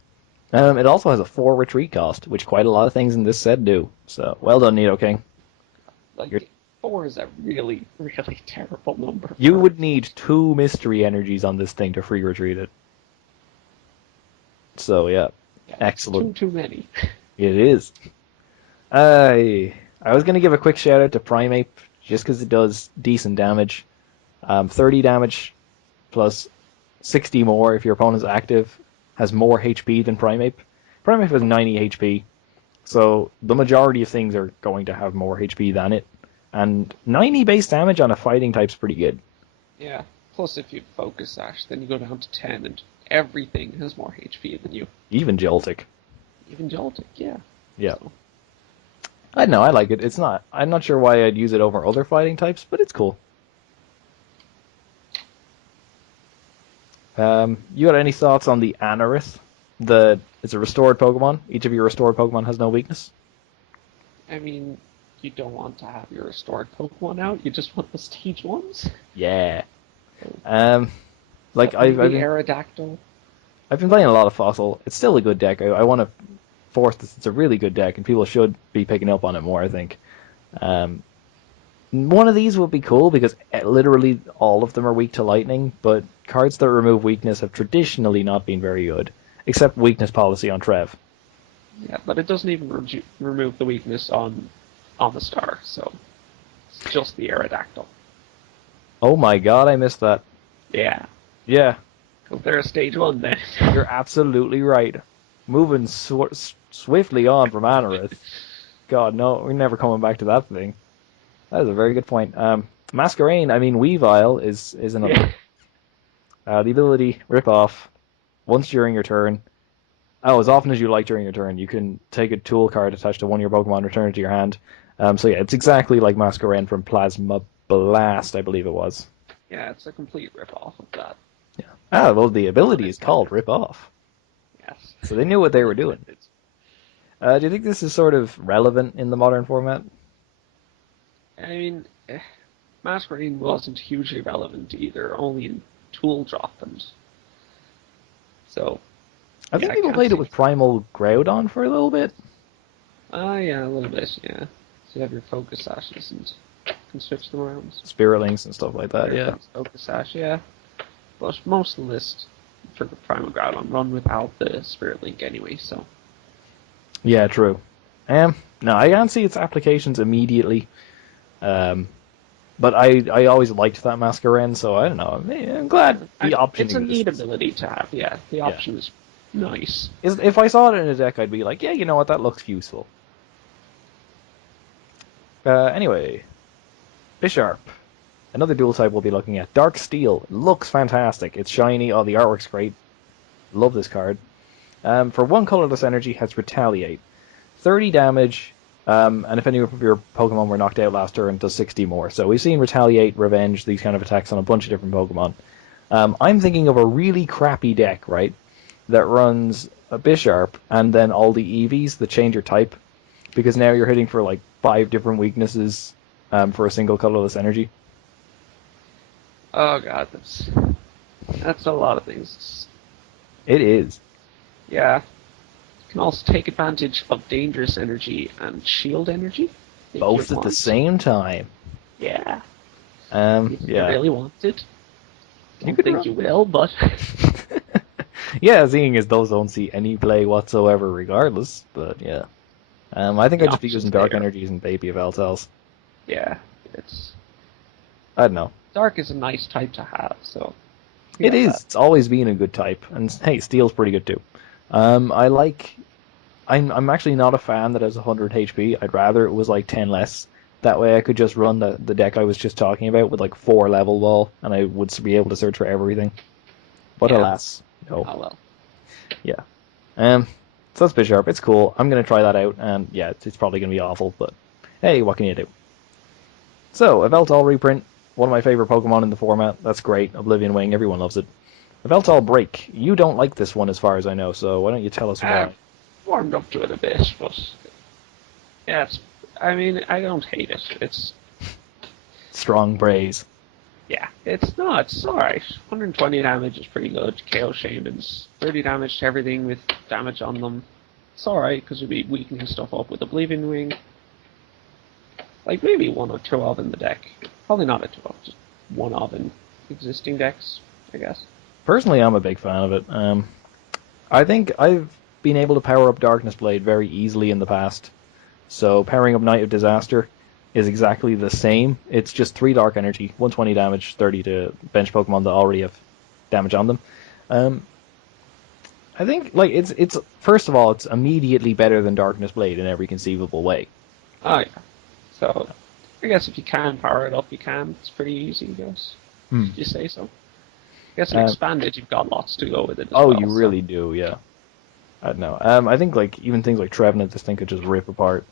It also has a 4 retreat cost, which quite a lot of things in this set do. So, well done, Nidoking. Like, 4 is a really, really terrible number. You would need 2 Mystery Energies on this thing to free retreat it. So, yeah. Excellent. Too many. It is. I was going to give a quick shout out to Primeape, just because it does decent damage. 30 damage plus 60 more if your opponent's active, has more HP than Primeape. Primeape has 90 HP, so the majority of things are going to have more HP than it. And 90 base damage on a fighting type's pretty good. Yeah, plus if you Focus Sash, then you go down to 10, and everything has more HP than you. Even Joltik. Even Joltik, yeah. Yeah. So. I don't know, I like it. I'm not sure why I'd use it over other fighting types, but it's cool. You got any thoughts on the Anorith? It's a restored Pokemon. Each of your restored Pokemon has no weakness. I mean, you don't want to have your restored Pokemon out. You just want the stage ones. Yeah. Like Aerodactyl. I've been playing a lot of Fossil. It's still a good deck. I want to force this. It's a really good deck, and people should be picking up on it more, I think. One of these would be cool because literally all of them are weak to lightning, but cards that remove weakness have traditionally not been very good, except weakness policy on Trev. Yeah, but it doesn't even remove the weakness on the star, so it's just the Aerodactyl. Oh my god, I missed that. Yeah. Yeah. Because they're a stage 1 then. You're absolutely right. Moving swiftly on from Anorith. God, no, we're never coming back to that thing. That is a very good point. Weavile is another. Yeah. The ability, Rip Off, once during your turn. Oh, as often as you like during your turn, you can take a tool card attached to one of your Pokemon, return it to your hand. It's exactly like Masquerain from Plasma Blast, I believe it was. Yeah, it's a complete rip-off of that. Yeah. The ability is called Rip Off. Yes. So they knew what they were doing. Do you think this is sort of relevant in the modern format? I mean, Masquerain wasn't hugely relevant either, only in Tool Drop, and so... I think people played it with Primal Groudon for a little bit. Yeah, a little bit, yeah. So you have your Focus Sashes and you can switch them around. Spirit Links and stuff like that, yeah. Focus Sash, yeah. But most of the list for the Primal Groudon run without the Spirit Link anyway, so... Yeah, true. No, I can't see its applications immediately. But I always liked that Masquerain, so I don't know. I'm glad the option exists. It's a neat ability to have, yeah. The option is nice. If I saw it in a deck, I'd be like, yeah, you know what, that looks useful. Anyway, Bisharp. Another dual type we'll be looking at. Dark Steel. Looks fantastic. It's shiny. Oh, the artwork's great. Love this card. For 1 colorless energy, has Retaliate. 30 damage, and if any of your Pokemon were knocked out last turn, does 60 more. So we've seen Retaliate, Revenge, these kind of attacks on a bunch of different Pokemon. I'm thinking of a really crappy deck, right, that runs a Bisharp and then all the EVs that change your type, because now you're hitting for like 5 different weaknesses for a single colorless energy. Oh god, that's a lot of things. It is. Yeah. You can also take advantage of Dangerous Energy and Shield Energy. Both at the same time. Yeah. If you really want it. You could think you will, but... yeah, seeing as those don't see any play whatsoever regardless, but yeah. I think I'd just be using Dark Energies and Baby Yveltals. Yeah, it's... I don't know. Dark is a nice type to have, so... It is. It's always been a good type. And hey, Steel's pretty good too. I'm actually not a fan that has 100 HP. I'd rather it was like 10 less. That way I could just run the deck I was just talking about with like 4 level wall, and I would be able to search for everything. But alas, no. Oh well. Yeah. So that's Bisharp. It's cool. I'm going to try that out, and yeah, it's probably going to be awful, but hey, what can you do? So, Yveltal reprint. One of my favorite Pokemon in the format. That's great. Oblivion Wing. Everyone loves it. Yveltal BREAK. You don't like this one as far as I know, so why don't you tell us why? I've warmed up to it a bit, but yeah, I mean, I don't hate it. It's Strong praise. yeah, it's not. It's alright. 120 damage is pretty good. KO Shamans. 30 damage to everything with damage on them. It's alright because you'll be weakening stuff up with a Oblivion Wing. Like maybe one or two of in the deck. Probably not a two of, just one of in existing decks, I guess. Personally, I'm a big fan of it. I think I've been able to power up Darkness Blade very easily in the past. So powering up Night of Disaster is exactly the same. It's just 3 Dark Energy, 120 damage, 30 to bench Pokemon that already have damage on them. I think like it's first of all, it's immediately better than Darkness Blade in every conceivable way. Oh yeah. So I guess if you can power it up, you can. It's pretty easy, I guess. If you say so. I guess if expanded, you've got lots to go with it. Oh, well, you really do, yeah. I don't know. I think like even things like Trevenant, this thing could just rip apart.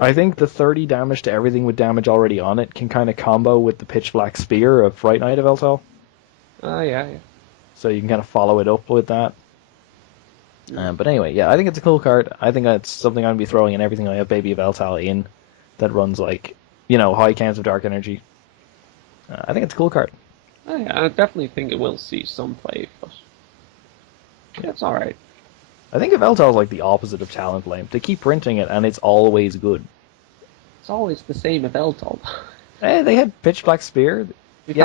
I think the 30 damage to everything with damage already on it can kind of combo with the Pitch Black Spear of Fright Knight of Yveltal. Oh, yeah. So you can kind of follow it up with that. But anyway, yeah, I think it's a cool card. I think it's something I'm going to be throwing in everything I have Baby Yveltal in that runs like, high counts of Dark Energy. I think it's a cool card. Oh, yeah, I definitely think it will see some play, but yeah, it's alright. I think Yveltal is like the opposite of Talonflame. They keep printing it, and it's always good. It's always the same Yveltal. Hey, they had Pitch Black Spear. It's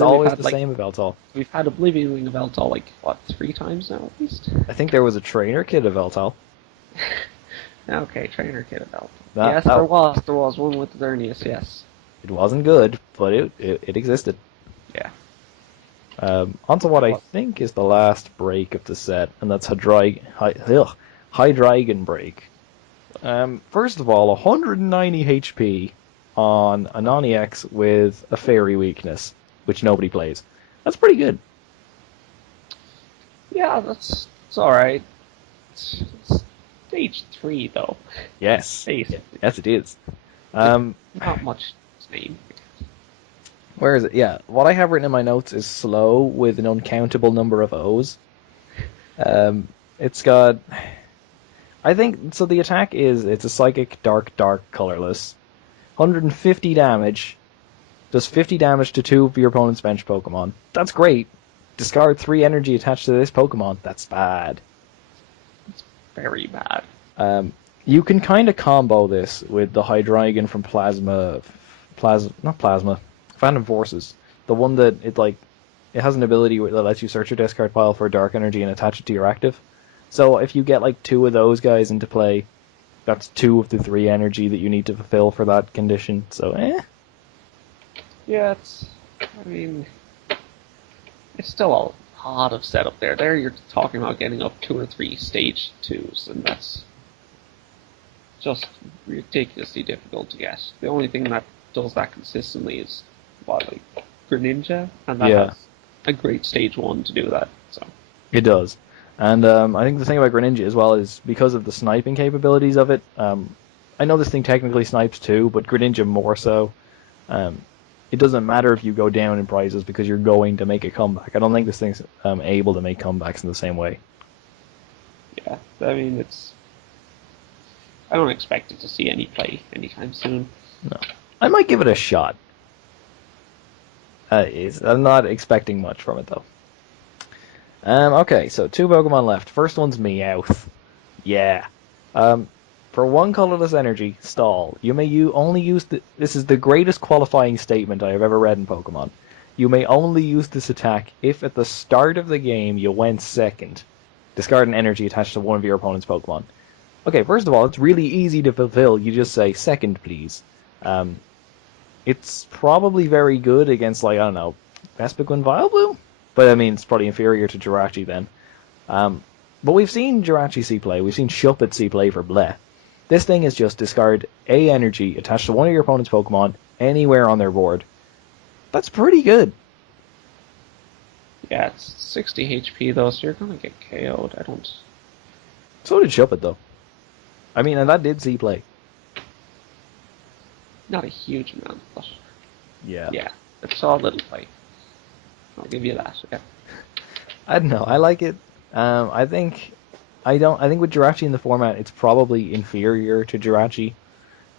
always the same Yveltal. We've had Oblivion Wing Yveltal, like, 3 times now, at least? I think there was a Trainer Kit Yveltal. Okay, Trainer Kit Yveltal. Yes, there was one with Xerneas, yes. It wasn't good, but it existed. Yeah. Onto what I think is the last break of the set, and that's Hydreigon BREAK. First of all, 190 HP on a non-EX with a Fairy weakness, which nobody plays. That's pretty good. Yeah, it's alright. It's stage 3, though. Yes. Yes, it is. Not much name. Where is it? Yeah, what I have written in my notes is slow with an uncountable number of O's. It's got... I think... So the attack it's a Psychic Dark colorless. 150 damage. Does 50 damage to 2 of your opponent's bench Pokemon. That's great. Discard 3 energy attached to this Pokemon. That's bad. It's very bad. You can kind of combo this with the Hydreigon from Phantom Forces. The one that it has an ability that lets you search your discard pile for dark energy and attach it to your active. So if you get like 2 of those guys into play, that's 2 of the 3 energy that you need to fulfill for that condition. So yeah, it's still a lot of setup there. There you're talking about getting up 2 or 3 stage 2s, and that's just ridiculously difficult to get. The only thing that does that consistently is Greninja, and that has a great stage 1 to do that. So it does. And I think the thing about Greninja as well is because of the sniping capabilities of it. I know this thing technically snipes too, but Greninja more so. It doesn't matter if you go down in prices because you're going to make a comeback. I don't think this thing's able to make comebacks in the same way. Yeah, I mean I don't expect it to see any play anytime soon. No, I might give it a shot. I'm not expecting much from it though. Okay, so 2 Pokemon left. First one's Meowth. Yeah. For 1 colorless energy, stall. You may only use this is the greatest qualifying statement I have ever read in Pokemon. You may only use this attack if at the start of the game you went second. Discard an energy attached to one of your opponent's Pokemon. Okay, first of all, it's really easy to fulfill. You just say second, please. It's probably very good against, like, I don't know, Vespiquen and Vileplume? But, I mean, it's probably inferior to Jirachi then. But we've seen Jirachi see play. We've seen Shuppet see play for Bleh. This thing is just discard a energy attached to one of your opponent's Pokemon anywhere on their board. That's pretty good. Yeah, it's 60 HP though, so you're gonna get KO'd. I don't... So did Shuppet though. I mean, and that did see play. Not a huge amount, but... Yeah. Yeah, it saw a little play. I'll give you that, yeah. I don't know, I like it. I think I think with Jirachi in the format, it's probably inferior to Jirachi.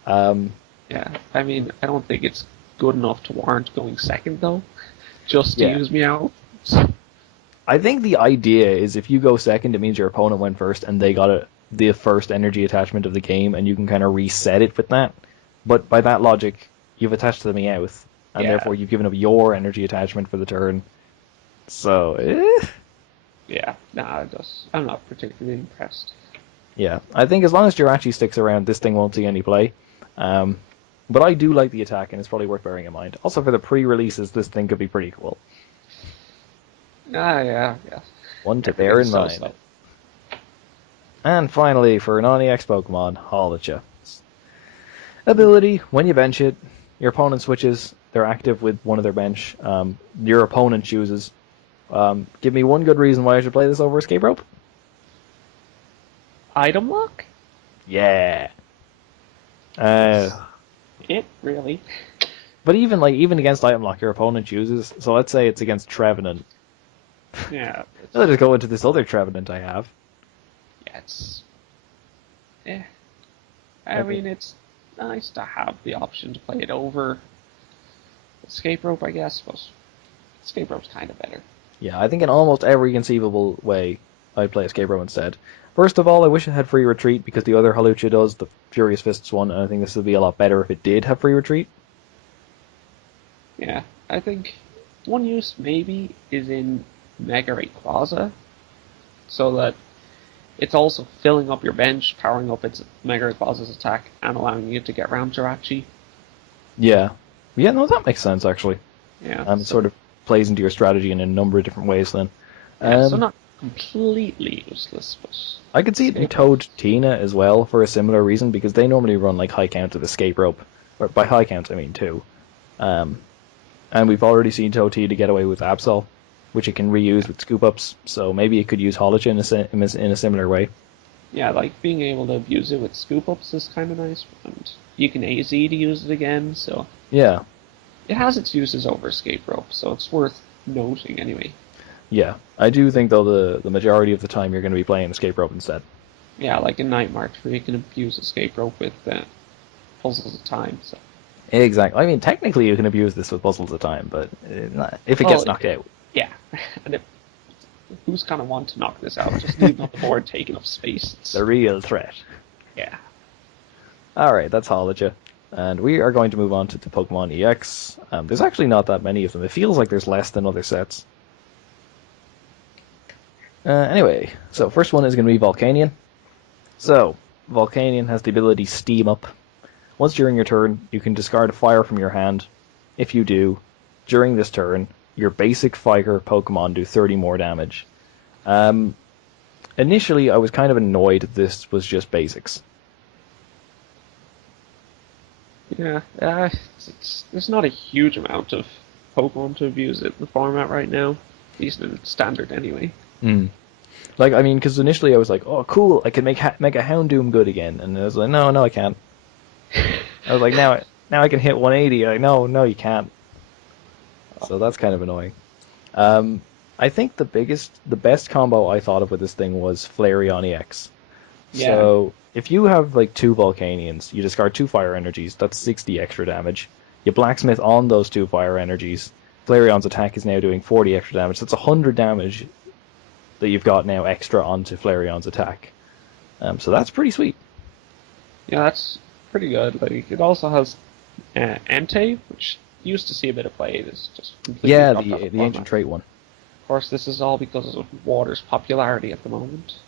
Yeah, I mean, I don't think it's good enough to warrant going second, though, just to use Meowth. I think the idea is if you go second, it means your opponent went first, and they got the first energy attachment of the game, and you can kind of reset it with that. But by that logic, you've attached to the Meowth, and therefore you've given up your energy attachment for the turn. So, Yeah, nah, I'm not particularly impressed. Yeah, I think as long as Jirachi sticks around, this thing won't see any play. But I do like the attack, and it's probably worth bearing in mind. Also, for the pre-releases, this thing could be pretty cool. Yeah. One to bear in mind. So. And finally, for a non-EX Pokemon, Hawlucha. Ability, when you bench it, your opponent switches, they're active with one of their bench, your opponent chooses. Give me one good reason why I should play this over Escape Rope. Item lock? Yeah. It really. But even against item lock, your opponent chooses. So let's say it's against Trevenant. Yeah. I'll just go into this other Trevenant I have. Yeah, it's. I mean, it's nice to have the option to play it over Escape Rope, I guess, but Escape Rope's kind of better. Yeah, I think in almost every conceivable way, I'd play Escape Rope instead. First of all, I wish it had free retreat because the other Hawlucha does, the Furious Fists one, and I think this would be a lot better if it did have free retreat. Yeah, I think one use maybe is in Mega Rayquaza, so that it's also filling up your bench, powering up its Mega Rayquaza's attack, and allowing you to get around Jirachi. Yeah. Yeah, no, that makes sense, actually. Yeah. It sort of plays into your strategy in a number of different ways then. Yeah, so not completely useless, but... I could see it in Toad Tina as well for a similar reason, because they normally run like high count of Escape Rope. Or by high count, I mean two. And we've already seen Toad Tina get away with Absol, which it can reuse with Scoop Ups, so maybe it could use Hawlucha in a similar way. Yeah, like being able to use it with Scoop Ups is kind of nice, and you can AZ to use it again, so... Yeah. It has its uses over Escape Rope, so it's worth noting anyway. Yeah, I do think though the majority of the time you're going to be playing Escape Rope instead. Yeah, like in Night March where you can abuse Escape Rope with Puzzles of Time. So. Exactly. I mean, technically you can abuse this with Puzzles of Time, but if it gets knocked out. Yeah. And who's kind of want to knock this out? Just leaving on the board, taking up space. It's the real threat. Yeah. Alright, that's Hawlucha. And we are going to move on to the Pokemon EX. There's actually not that many of them. It feels like there's less than other sets. Anyway, so first one is going to be Volcanion. So, Volcanion has the ability Steam Up. Once during your turn, you can discard a fire from your hand. If you do, during this turn, your basic fighter Pokemon do 30 more damage. Initially, I was kind of annoyed that this was just basics. Yeah, there's not a huge amount of Pokemon to abuse it in the format right now. At least in standard anyway. Like, I mean, because initially I was like, oh, cool, I can make a Houndoom good again. And I was like, no, I can't. I was like, now I can hit 180. Like, no, you can't. So that's kind of annoying. I think the best combo I thought of with this thing was Flareon EX. Yeah. So if you have like two Volcanions, you discard 2 fire energies, that's 60 extra damage. You blacksmith on those 2 fire energies. Flareon's attack is now doing 40 extra damage. That's 100 damage that you've got now extra onto Flareon's attack. So that's pretty sweet. Yeah, that's pretty good. Like, it also has Entei, which used to see a bit of play. It's just completely the ancient trait one. Of course, this is all because of Water's popularity at the moment.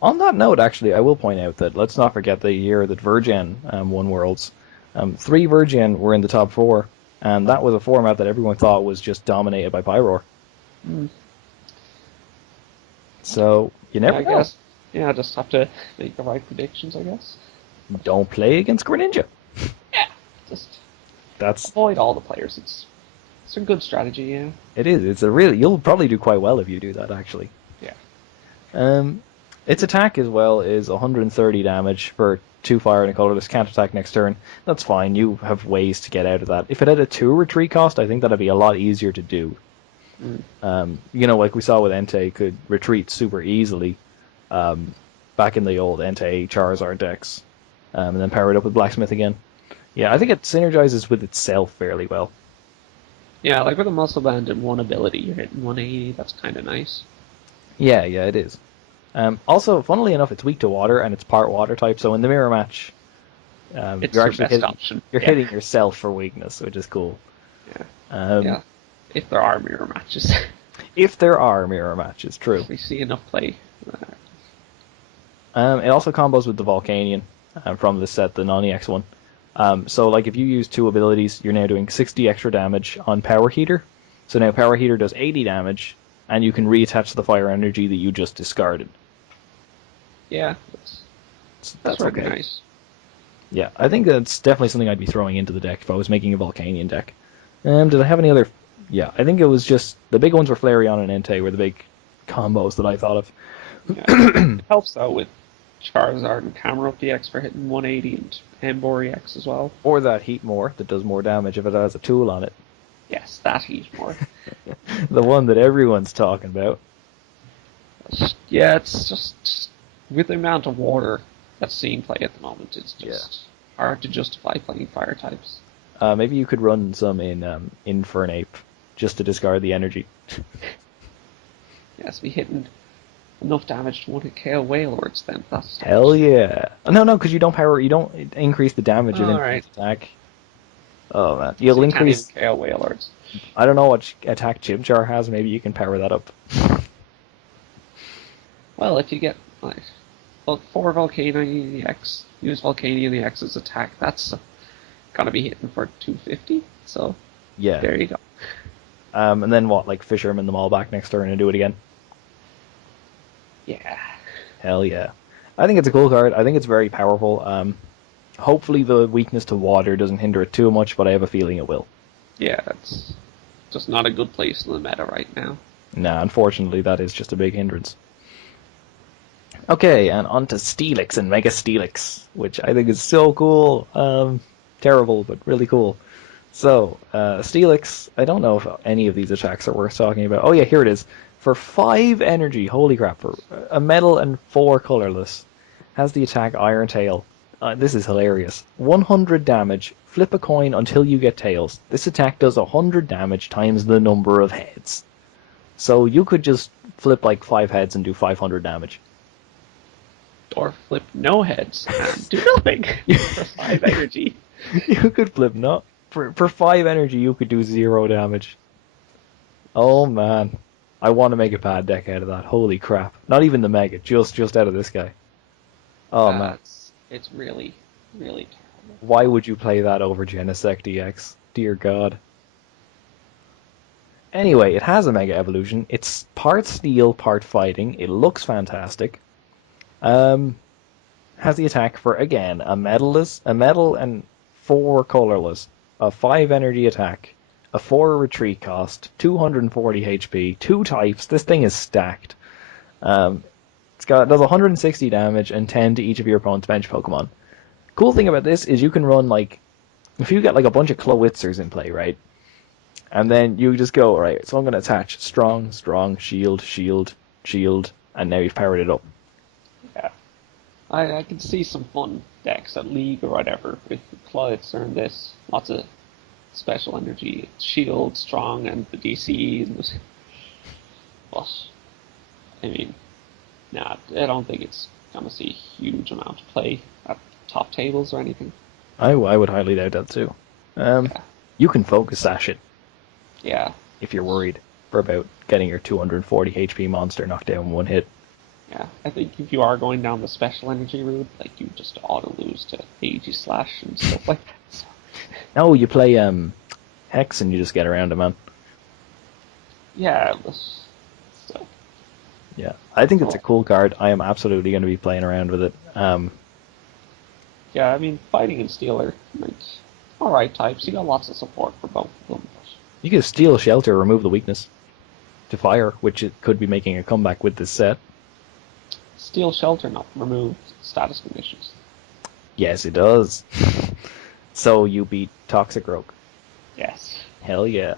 On that note, actually, I will point out that let's not forget the year that Virgin won Worlds. 3 Virgin were in the top 4, and that was a format that everyone thought was just dominated by Pyroar. So, you never know. Guess. Yeah, I just have to make the right predictions, I guess. Don't play against Greninja. Yeah, just avoid all the players. It's a good strategy, yeah. It is. You'll probably do quite well if you do that, actually. Yeah. Its attack as well is 130 damage for 2 fire and a colorless. Can't attack next turn. That's fine. You have ways to get out of that. If it had a 2 retreat cost, I think that'd be a lot easier to do. Like we saw with Entei, could retreat super easily. back in the old Entei Charizard decks, and then power it up with Blacksmith again. Yeah, I think it synergizes with itself fairly well. Yeah, like with a Muscle Band and one ability, you're hitting 180. That's kind of nice. Yeah, it is. Also, funnily enough, it's weak to water and it's part water type. So in the mirror match, It's you're your actually best option. You're hitting yourself for weakness, which is cool. Yeah. Yeah. If there are mirror matches. If there are mirror matches, true. We see enough play. It also combos with the Volcanion from the set, the non-EX one. So, like, if you use 2 abilities, you're now doing 60 extra damage on Power Heater. So now Power Heater does 80 damage, and you can reattach the fire energy that you just discarded. Yeah, that's okay. Nice. Yeah, I think that's definitely something I'd be throwing into the deck if I was making a Volcanion deck. Did I have any other... Yeah, I think it was just... The big ones were Flareon and Entei were the big combos that I thought of. Yeah. It helps out with Charizard and Samurott EX for hitting 180 and Emboar EX as well. Or that Heatmore that does more damage if it has a tool on it. Yes, that Heatmore. The one that everyone's talking about. Yeah, it's just with the amount of water that's seeing play at the moment, it's just hard to justify playing fire types. Maybe you could run some in Infernape just to discard the energy. Yes, be hitting enough damage to want to KO Wailords then. That's hell yeah. No, because you don't increase the damage of attack. Oh man, you'll increase KO Wailords. I don't know what attack Chimchar has. Maybe you can power that up. Well, if you get like 4 Volcanion EX, use Volcanion EX's attack, that's gonna be hitting for 250. So yeah, there you go. And then what? Like Fisherman them all back next turn and do it again. Yeah. Hell yeah. I think it's a cool card. I think it's very powerful. Hopefully the weakness to water doesn't hinder it too much, but I have a feeling it will. Yeah, it's just not a good place in the meta right now. Nah, unfortunately that is just a big hindrance. Okay, and on to Steelix and Mega Steelix, which I think is so cool. Terrible, but really cool. So, Steelix, I don't know if any of these attacks are worth talking about. Oh yeah, here it is. For 5 energy, holy crap, for a metal and 4 colorless, has the attack Iron Tail. This is hilarious. 100 damage, flip a coin until you get tails. This attack does 100 damage times the number of heads. So you could just flip like 5 heads and do 500 damage. Or flip no heads and do nothing for 5 energy. You could flip no... For 5 energy, you could do 0 damage. Oh man. I want to make a bad deck out of that. Holy crap. Not even the Mega, just out of this guy. Oh man. It's really, really terrible. Why would you play that over Genesect EX? Dear God. Anyway, it has a Mega Evolution. It's part Steel, part Fighting. It looks fantastic. Has the attack for, again, a metal and 4 colorless. A 5 energy attack. A 4 retreat cost. 240 HP. 2 types. This thing is stacked. Does 160 damage and 10 to each of your opponent's bench Pokemon. Cool thing about this is you can run, like, if you get like a bunch of Clawitzers in play, right? And then you just go, right, so I'm going to attach Strong, Shield, and now you've powered it up. Yeah. I can see some fun decks at League or whatever with Clawitzer and this. Lots of special energy, Shield, Strong, and the DC. But, I mean... Nah, I don't think it's going to see a huge amount of play at top tables or anything. I would highly doubt that too. You can focus sash it. Yeah. If you're worried for about getting your 240 HP monster knocked down in one hit. Yeah, I think if you are going down the special energy route, like you just auto lose to Aegis Slash and stuff like that. No, you play Hex and you just get around it, man. Yeah, but still. Yeah, I think it's a cool card. I am absolutely going to be playing around with it. Yeah, I mean, Fighting and Steel are like alright types. You got lots of support for both of them. You can Steel Shelter, remove the weakness to Fire, which it could be making a comeback with this set. Steel Shelter not remove status conditions. Yes, it does. So you beat Toxicroak. Yes. Hell yeah.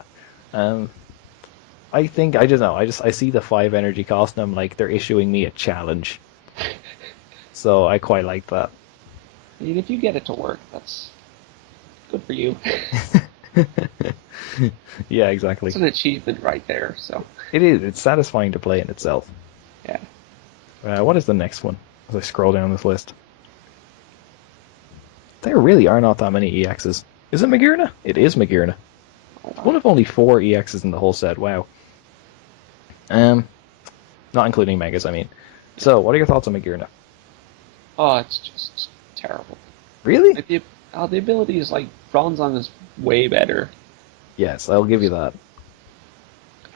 I think, I don't know, I see the 5 energy cost and I'm like, they're issuing me a challenge. so I quite like that. I mean, if you get it to work, that's good for you. Yeah, exactly. It's an achievement right there, so. It is. It's satisfying to play in itself. Yeah. What is the next one? As I scroll down this list. There really are not that many EXs. Is it Magearna? It is Magearna. It's one of only 4 EXs in the whole set. Wow. Not including Megas, I mean. So, what are your thoughts on Magearna? Oh, it's just terrible. Really? Like the ability is like Bronzong is way better. Yes, I'll give you that.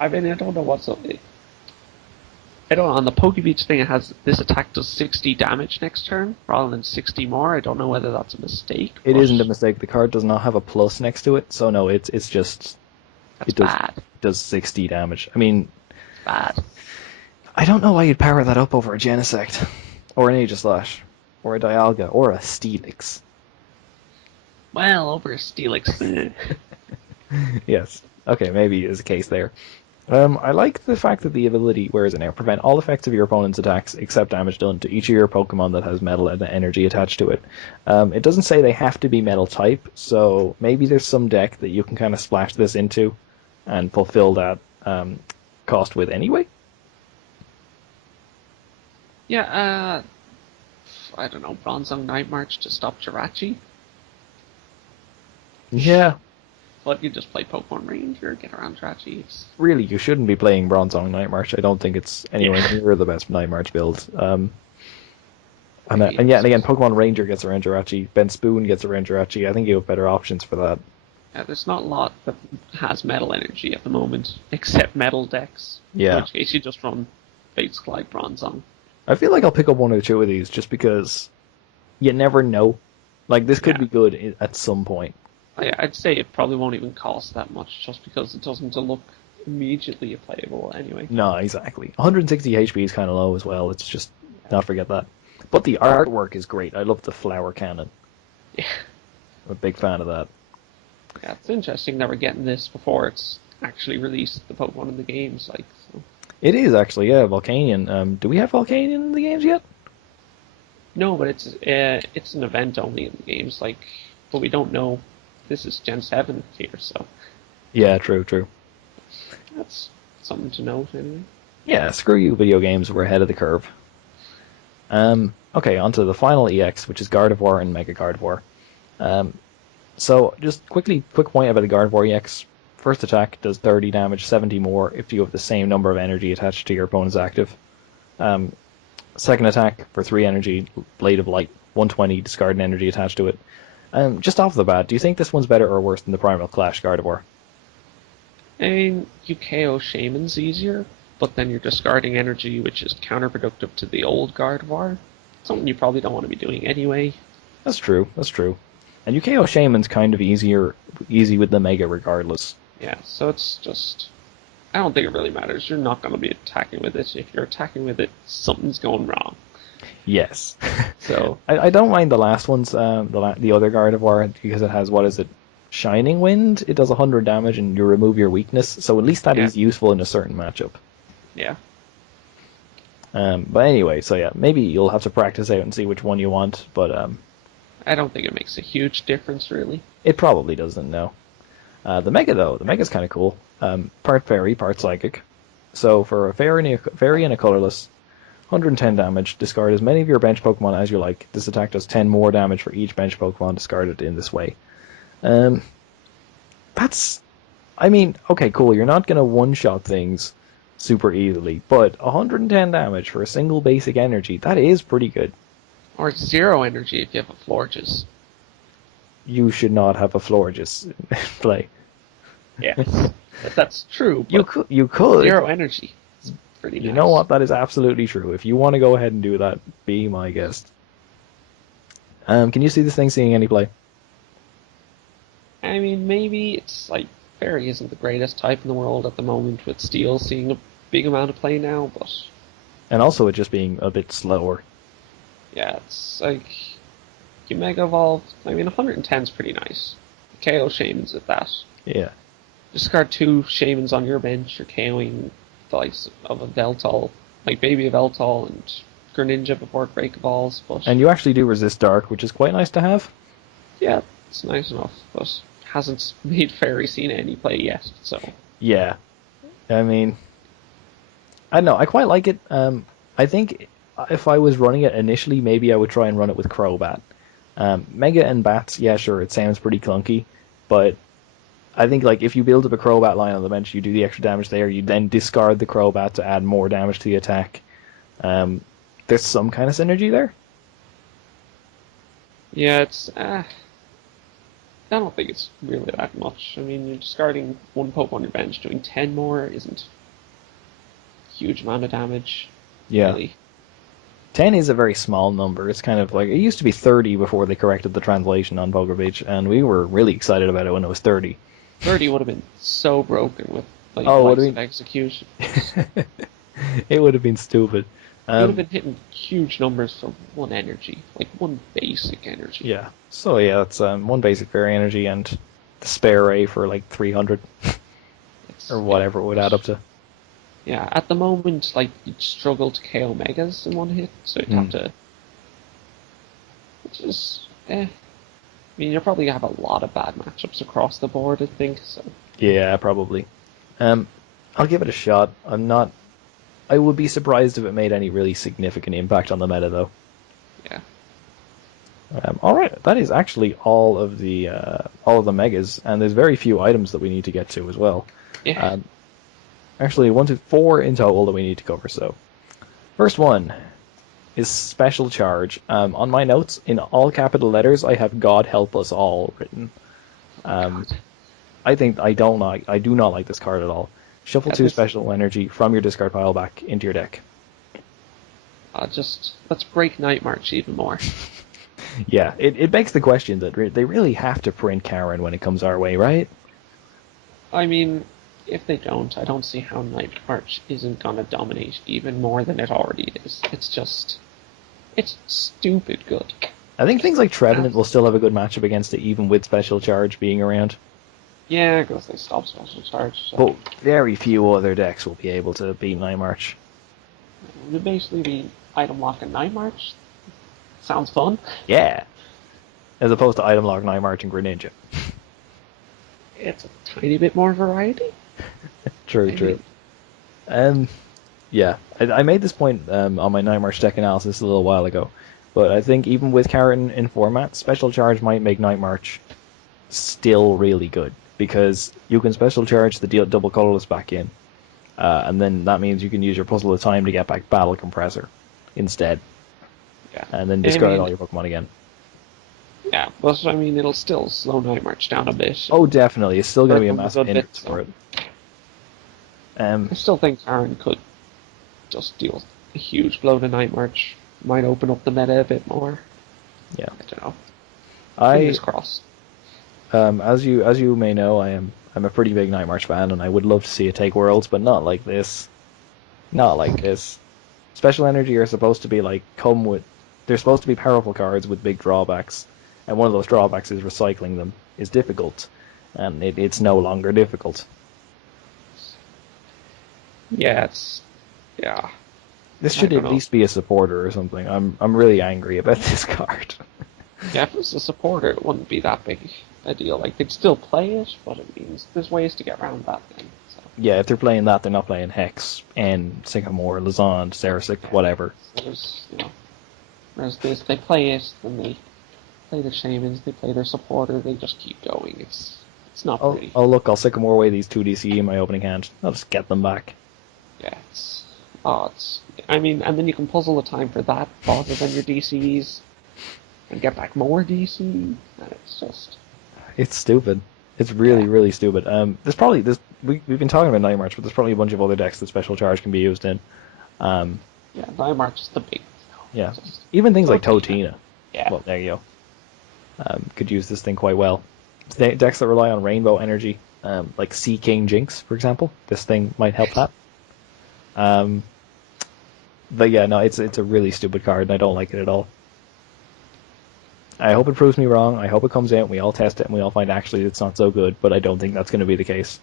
I mean, I don't know what's up. I don't know, on the Pokebeach thing, it has this attack does 60 damage next turn rather than 60 more. I don't know whether that's a mistake. It isn't a mistake. The card does not have a plus next to it, so no, it's just That's bad. It does 60 damage. I mean, It's bad. I don't know why you'd power that up over a Genesect, or an Aegislash, or a Dialga, or a Steelix. Well, over a Steelix. Yes. Okay, maybe is a case there. I like the fact that the ability, where is it now? Prevent all effects of your opponent's attacks except damage done to each of your Pokemon that has metal and energy attached to it. It doesn't say they have to be metal type, so maybe there's some deck that you can kind of splash this into and fulfill that cost with anyway. Yeah, I don't know, Bronzong Night March to stop Jirachi? Yeah. But you just play Pokemon Ranger, get around Jirachi. It's... Really, you shouldn't be playing Bronzong Night March. I don't think it's anywhere near the best Night March build. And again, Pokemon Ranger gets around Jirachi. Ben Spoon gets around Jirachi. I think you have better options for that. Yeah, there's not a lot that has metal energy at the moment, except metal decks. Yeah. In which case you just run Fates like Bronzong. I feel like I'll pick up 1 or 2 of these just because you never know. Like, this could be good at some point. I'd say it probably won't even cost that much just because it doesn't look immediately playable anyway. No, exactly. 160 HP is kind of low as well. Let's just not forget that. But the artwork is great. I love the flower cannon. Yeah. I'm a big fan of that. Yeah, it's interesting that we're getting this before it's actually released, the Pokemon in the games. Like, so. It is actually, yeah, Volcanion. Do we have Volcanion in the games yet? No, but it's an event only in the games. Like, but we don't know. This is Gen 7 here, so. Yeah, true. That's something to note, anyway. Yeah, screw you, video games. We're ahead of the curve. Okay, on to the final EX, which is Gardevoir and Mega Gardevoir. So, just quick point about the Gardevoir EX. First attack does 30 damage, 70 more if you have the same number of energy attached to your opponent's active. Second attack for 3 energy, Blade of Light, 120, discard an energy attached to it. Just off the bat, do you think this one's better or worse than the Primal Clash Gardevoir? I mean, you KO Shaman's easier, but then you're discarding energy, which is counterproductive to the old Gardevoir. Something you probably don't want to be doing anyway. That's true. And you KO Shaman's kind of easy with the Mega regardless. Yeah, so it's just... I don't think it really matters. You're not going to be attacking with it. If you're attacking with it, something's going wrong. Yes. So I don't mind the last ones, the other Gardevoir, because it has, what is it, Shining Wind? It does 100 damage and you remove your weakness, so at least that is useful in a certain matchup. Yeah. But anyway, so yeah, maybe you'll have to practice out and see which one you want, but I don't think it makes a huge difference, really. It probably doesn't, no. The Mega's kind of cool. Part Fairy, part Psychic. So for a Fairy and a Colorless, 110 damage, discard as many of your bench Pokemon as you like. This attack does 10 more damage for each bench Pokemon discarded in this way. Okay, cool, you're not going to one-shot things super easily, but 110 damage for a single basic energy, that is pretty good. Or 0 energy if you have a Florges. You should not have a Florges in play. Yes, that's true. You could. 0 energy. It's pretty nice. You know what? That is absolutely true. If you want to go ahead and do that, be my guest. Can you see this thing seeing any play? I mean, maybe it's like Fairy isn't the greatest type in the world at the moment, with Steel seeing a big amount of play now, but... And also it just being a bit slower. Yeah, it's like... You Mega Evolve, I mean, 110's pretty nice. KO Shamans at that. Yeah. Discard 2 Shamans on your bench, you're KOing the likes of a Yveltal, like Baby Yveltal and Greninja before it break evolves, but And you actually do resist Dark, which is quite nice to have. yeah, it's nice enough, but hasn't made Fairy seen any play yet, so... Yeah. I mean, I don't know, I quite like it. I think if I was running it initially, maybe I would try and run it with Crobat. Mega and Bats, yeah, sure, it sounds pretty clunky, but I think like if you build up a Crobat line on the bench, you do the extra damage there, you then discard the Crobat to add more damage to the attack. There's some kind of synergy there. Yeah, it's... I don't think it's really that much. I mean, you're discarding one Poke on your bench, doing 10 more isn't a huge amount of damage. Yeah. Really. 10 is a very small number. It's kind of like, it used to be 30 before they corrected the translation on Poker Beach, and we were really excited about it when it was 30. 30 would have been so broken with like execution. It would have been stupid. You would have been hitting huge numbers for one energy, like one basic energy. Yeah. So yeah, it's one basic fairy energy and the spare ray for like 300 or whatever it would add up to. Yeah, at the moment, like you'd struggle to KO Megas in one hit, so you'd have to. Which is, I mean, you'll probably have a lot of bad matchups across the board, I think. So. Yeah, probably. I'll give it a shot. I would be surprised if it made any really significant impact on the meta, though. Yeah. All right, that is actually all of the megas, and there's very few items that we need to get to as well. Yeah. Actually, 1 to 4 in total that we need to cover. So, first one is special charge. On my notes, in all capital letters, I have "God help us all" written. I do not like this card at all. Shuffle 2 special energy from your discard pile back into your deck. Let's break Night March even more. Yeah, it begs the question that they really have to print Karen when it comes our way, right? I mean, if they don't, I don't see how Night March isn't gonna dominate even more than it already is. It's stupid good. I think things like Trevenant will still have a good matchup against it, even with special charge being around. Yeah, because they stop special charge. So. But very few other decks will be able to beat Night March. It would basically be item lock and Night March. Sounds fun. Yeah. As opposed to item lock, Night March, and Greninja. It's a tiny bit more variety. True. Yeah. I made this point on my Night March deck analysis a little while ago. But I think even with Karen in format, special charge might make Night March still really good. Because you can special charge the double colorless back in. And then that means you can use your Puzzle of Time to get back Battle Compressor instead. Yeah. And then discard all your Pokemon again. Yeah, but I mean, it'll still slow Night March down a bit. Oh, definitely. It's still going to be a massive hindrance for it. I still think Karen could just deal a huge blow to Night March. Might open up the meta a bit more. Yeah. I don't know. Fingers crossed. As you may know, I'm a pretty big Night March fan, and I would love to see it take Worlds, but not like this. Not like this. Special Energy are supposed to be like they're supposed to be powerful cards with big drawbacks, and one of those drawbacks is recycling them is difficult, and it's no longer difficult. Yeah, This should at least be a supporter or something. I'm really angry about this card. Yeah, if it was a supporter, it wouldn't be that big a deal. Like, they'd still play it, but it means there's ways to get around that thing. So. Yeah, if they're playing that, they're not playing Hex, N, Sycamore, Lizond, Cerisic, whatever. So whereas this, they play it, then they play their Shamans, they play their supporter, they just keep going. It's not pretty. Oh look, I'll Sycamore away these 2 DCE in my opening hand. I'll just get them back. Yeah, I mean, and then you can puzzle the time for that rather than your DCs. And get back more DC, and it's just... It's stupid. It's really stupid. We've been talking about Night March, but there's probably a bunch of other decks that special charge can be used in. Yeah, Night March is the big... Yeah, even things like Totina. Yeah. Well, there you go. Could use this thing quite well. Decks that rely on rainbow energy, like Sea King Jinx, for example. This thing might help that. But yeah, no, it's a really stupid card, and I don't like it at all. I hope it proves me wrong. I hope it comes out and we all test it and we all find actually it's not so good, but I don't think that's going to be the case.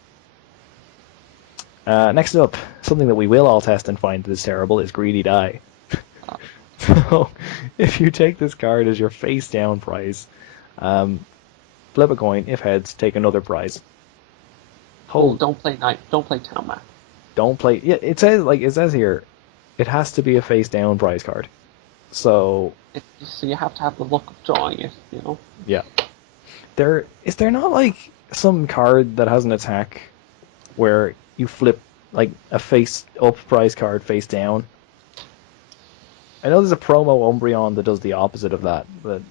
Next up, something that we will all test and find is terrible is Greedy Die. So, if you take this card as your face down prize, flip a coin. If heads, take another prize. Oh, don't play Town Map. Don't play. Yeah, it says here, it has to be a face down prize card. So you have to have the luck of drawing it, you know. Yeah. Is there not like some card that has an attack where you flip like a face up prize card face down? I know there's a promo Umbreon that does the opposite of that, but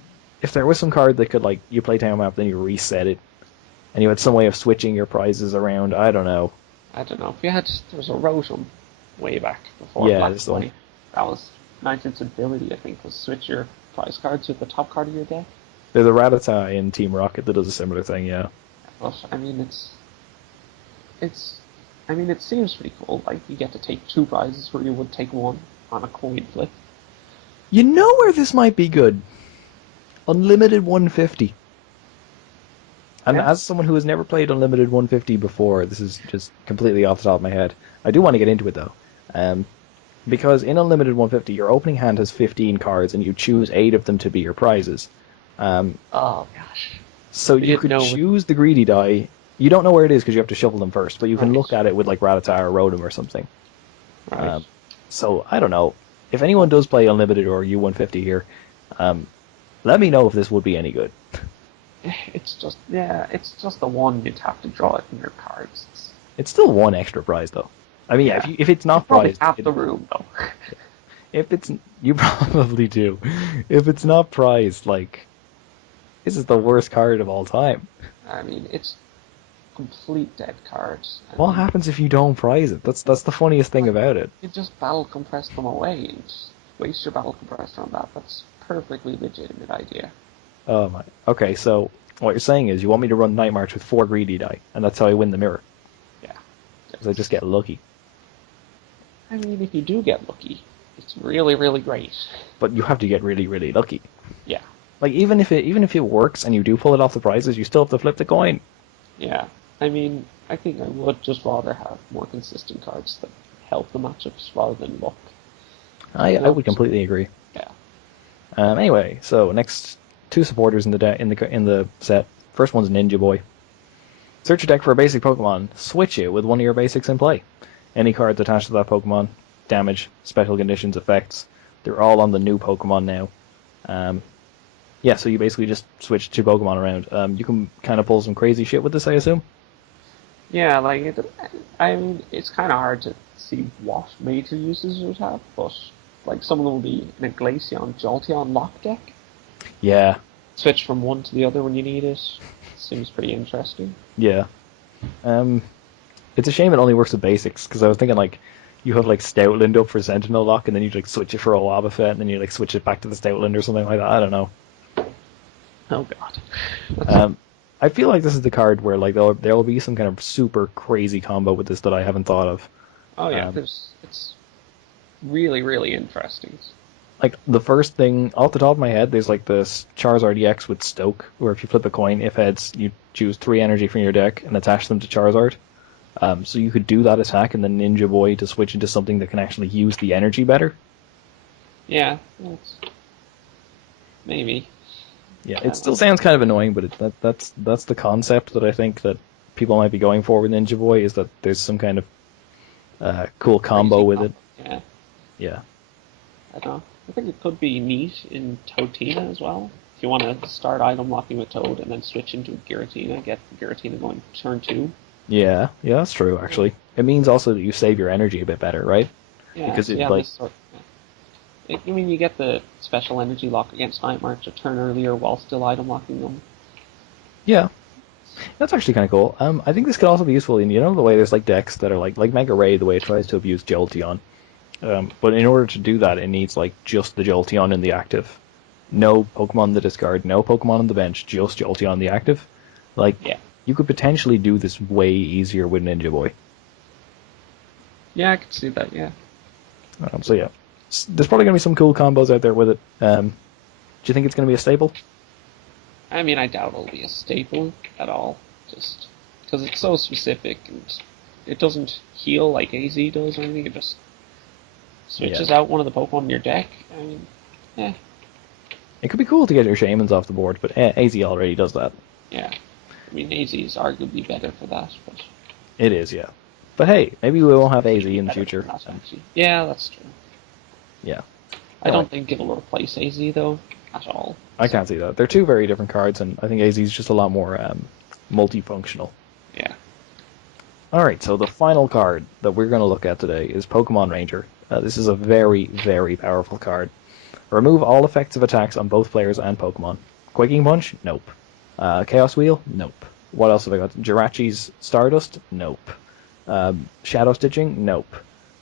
if there was some card that could like you play Town Map, then you reset it, and you had some way of switching your prizes around, I don't know. If you had, there was a Rotom way back before Black and White. That was Niantic's ability, I think, was switch your prize cards with the top card of your deck. There's a Rattata in Team Rocket that does a similar thing, yeah. But I mean, it seems pretty cool. Like you get to take 2 prizes where you would take 1 on a coin flip. You know where this might be good? Unlimited 150. And as someone who has never played Unlimited 150 before, this is just completely off the top of my head. I do want to get into it though. Because in Unlimited 150, your opening hand has 15 cards and you choose 8 of them to be your prizes. Oh gosh. So you could choose the greedy die. You don't know where it is because you have to shuffle them first, but you can look at it with like Rattata or Rotom or something. Right. So I don't know. If anyone does play Unlimited or U150 here, let me know if this would be any good. It's just the one you'd have to draw it in your cards. It's still 1 extra prize though. I mean, yeah, if it's not prized, half the room though. You probably do. If it's not prized, like, this is the worst card of all time. I mean, it's complete dead cards. What happens if you don't prize it? That's the funniest thing about it. You just battle compress them away and just waste your battle compressor on that. That's a perfectly legitimate idea. Oh my. Okay, so what you're saying is you want me to run Night March with 4 greedy die, and that's how I win the mirror. Yeah. Because I just get lucky. I mean, if you do get lucky, it's really, really great. But you have to get really, really lucky. Yeah. Like even if it works and you do pull it off the prizes, you still have to flip the coin. Yeah. I mean, I think I would just rather have more consistent cards that help the matchups rather than luck. I would completely agree. Yeah. Anyway, so next 2 supporters in the set. First one's Ninja Boy. Search your deck for a basic Pokemon. Switch it with one of your basics in play. Any cards attached to that Pokemon, damage, special conditions, effects, they're all on the new Pokemon now. Yeah, so you basically just switch 2 Pokemon around. You can kind of pull some crazy shit with this, I assume? Yeah, like, I mean, it's kind of hard to see what major uses it would have, but, like, some of them will be in a Glaceon, Jolteon lock deck. Yeah. Switch from one to the other when you need it. Seems pretty interesting. Yeah. It's a shame it only works with basics, because I was thinking, like, you have, like, Stoutland up for Sentinel lock, and then you like, switch it for a Wobbuffet, and then you, like, switch it back to the Stoutland or something like that. I don't know. Oh, God. I feel like this is the card where like there will be some kind of super crazy combo with this that I haven't thought of. Oh yeah, it's really, really interesting. Like the first thing off the top of my head, there's like this Charizard EX with Stoke, where if you flip a coin, if heads, you choose 3 energy from your deck and attach them to Charizard. So you could do that attack and then Ninja Boy to switch into something that can actually use the energy better. Yeah, maybe. Yeah, it still sounds kind of annoying, but that's the concept that I think that people might be going for with Ninja Boy, is that there's some kind of cool combo with it. Yeah. Yeah. I don't know. I think it could be neat in Toadina as well. If you want to start item locking with Toad and then switch into Giratina, get Giratina going turn 2. Yeah, that's true, actually. It means also that you save your energy a bit better, right? Yeah, because I mean, you get the special energy lock against Night March a turn earlier while still item locking them. Yeah. That's actually kind of cool. I think this could also be useful in, the way there's like decks that are like Mega Ray, the way it tries to abuse Jolteon. But in order to do that, it needs like just the Jolteon in the active. No Pokemon in the discard, no Pokemon on the bench, just Jolteon in the active. Like, yeah. You could potentially do this way easier with Ninja Boy. Yeah, I could see that, yeah. So yeah. There's probably going to be some cool combos out there with it. Do you think it's going to be a staple? I mean, I doubt it'll be a staple at all. Just because it's so specific and it doesn't heal like AZ does or anything. It just switches out one of the Pokemon in your deck. I mean, Yeah. It could be cool to get your Shamans off the board, but AZ already does that. Yeah. I mean, AZ is arguably better for that, but... It is, yeah. But hey, maybe we won't have AZ in the future. Yeah, that's true. Yeah. I don't think it'll replace AZ, though, at all. I can't see that. They're two very different cards, and I think AZ is just a lot more multifunctional. Yeah. Alright, so the final card that we're going to look at today is Pokemon Ranger. This is a very, very powerful card. Remove all effects of attacks on both players and Pokemon. Quaking Punch? Nope. Chaos Wheel? Nope. What else have I got? Jirachi's Stardust? Nope. Shadow Stitching? Nope.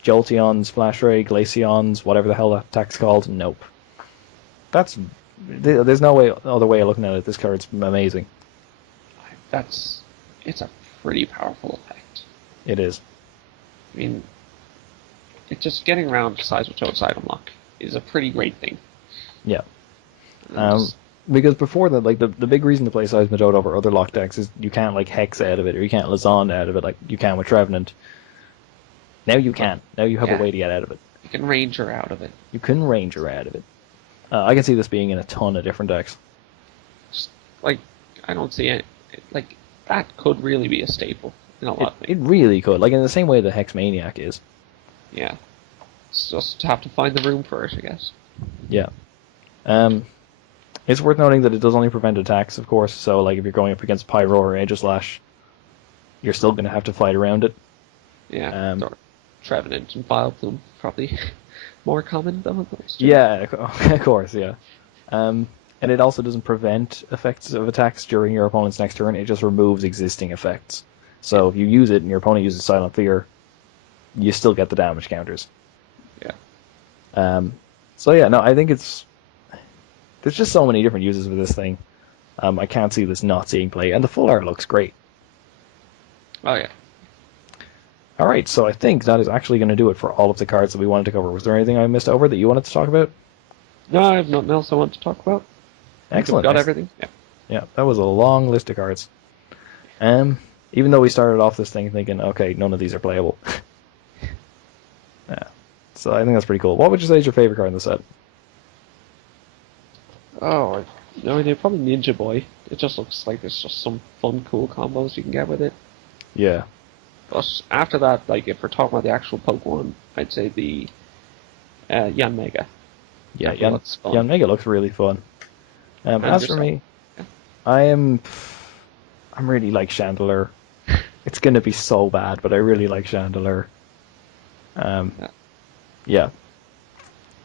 Jolteon's Flash Ray, Glaceon's, whatever the hell that attack's called? Nope. There's no other way of looking at it. This card's amazing. It's a pretty powerful effect. It is. I mean, it's just getting around to Seismitoad's item lock is a pretty great thing. Yeah. Because before that, like the big reason to play Seismitoad over other lock decks is you can't like Hex out of it, or you can't Lazond out of it like you can with Trevenant. Now you can. Now you have a way to get out of it. You can Ranger out of it. You can Ranger out of it. I can see this being in a ton of different decks. Just, like, I don't see it. Like, that could really be a staple in a lot of things. It really could. Like, in the same way the Hex Maniac is. Yeah. It's just have to find the room for it, I guess. Yeah. It's worth noting that it does only prevent attacks, of course. So, like, if you're going up against Pyroar or Aegislash, you're still going to have to fight around it. Yeah. Trevenant and Vileplume probably more common than those two. Yeah, of course, yeah. And it also doesn't prevent effects of attacks during your opponent's next turn. It just removes existing effects. So if you use it and your opponent uses Silent Fear, you still get the damage counters. Yeah. So yeah, no, I think there's just so many different uses for this thing. I can't see this not seeing play, and the full art looks great. Oh yeah. Alright, so I think that is actually going to do it for all of the cards that we wanted to cover. Was there anything I missed over that you wanted to talk about? No, I have nothing else I want to talk about. Excellent. Got everything? Yeah. Yeah, that was a long list of cards. Even though we started off this thing thinking, okay, none of these are playable. Yeah. So I think that's pretty cool. What would you say is your favorite card in the set? Oh, no idea. Probably Ninja Boy. It just looks like there's just some fun, cool combos you can get with it. Yeah. But after that, like, if we're talking about the actual Pokemon, I'd say the Yanmega. Yeah, Yanmega looks really fun. As for me, I'm really like Chandelure. It's going to be so bad, but I really like Chandelure. Yeah.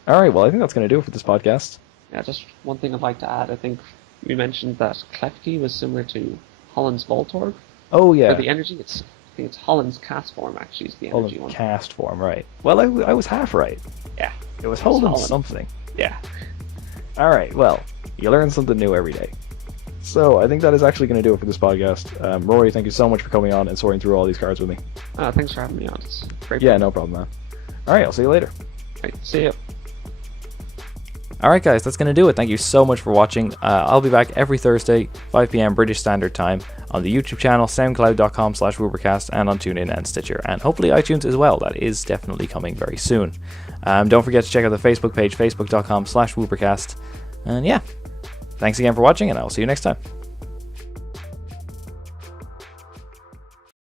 Alright, well, I think that's going to do it for this podcast. Yeah, just one thing I'd like to add. I think we mentioned that Klefki was similar to Holland's Voltorb. Oh, yeah. For the energy, I think it's Holland's cast form, actually, is the energy one. Cast form, right. Well, I was half right. Yeah. It was Holland something. Yeah. Alright, well, you learn something new every day. So, I think that is actually going to do it for this podcast. Rory, thank you so much for coming on and sorting through all these cards with me. Thanks for having me on. It's great. Yeah, no problem, man. Alright, I'll see you later. Right, see ya. Alright guys, that's going to do it. Thank you so much for watching. I'll be back every Thursday, 5 PM British Standard Time, on the YouTube channel, soundcloud.com/Woopercast, and on TuneIn and Stitcher, and hopefully iTunes as well. That is definitely coming very soon. Don't forget to check out the Facebook page, facebook.com/Woopercast. And yeah, thanks again for watching, and I'll see you next time.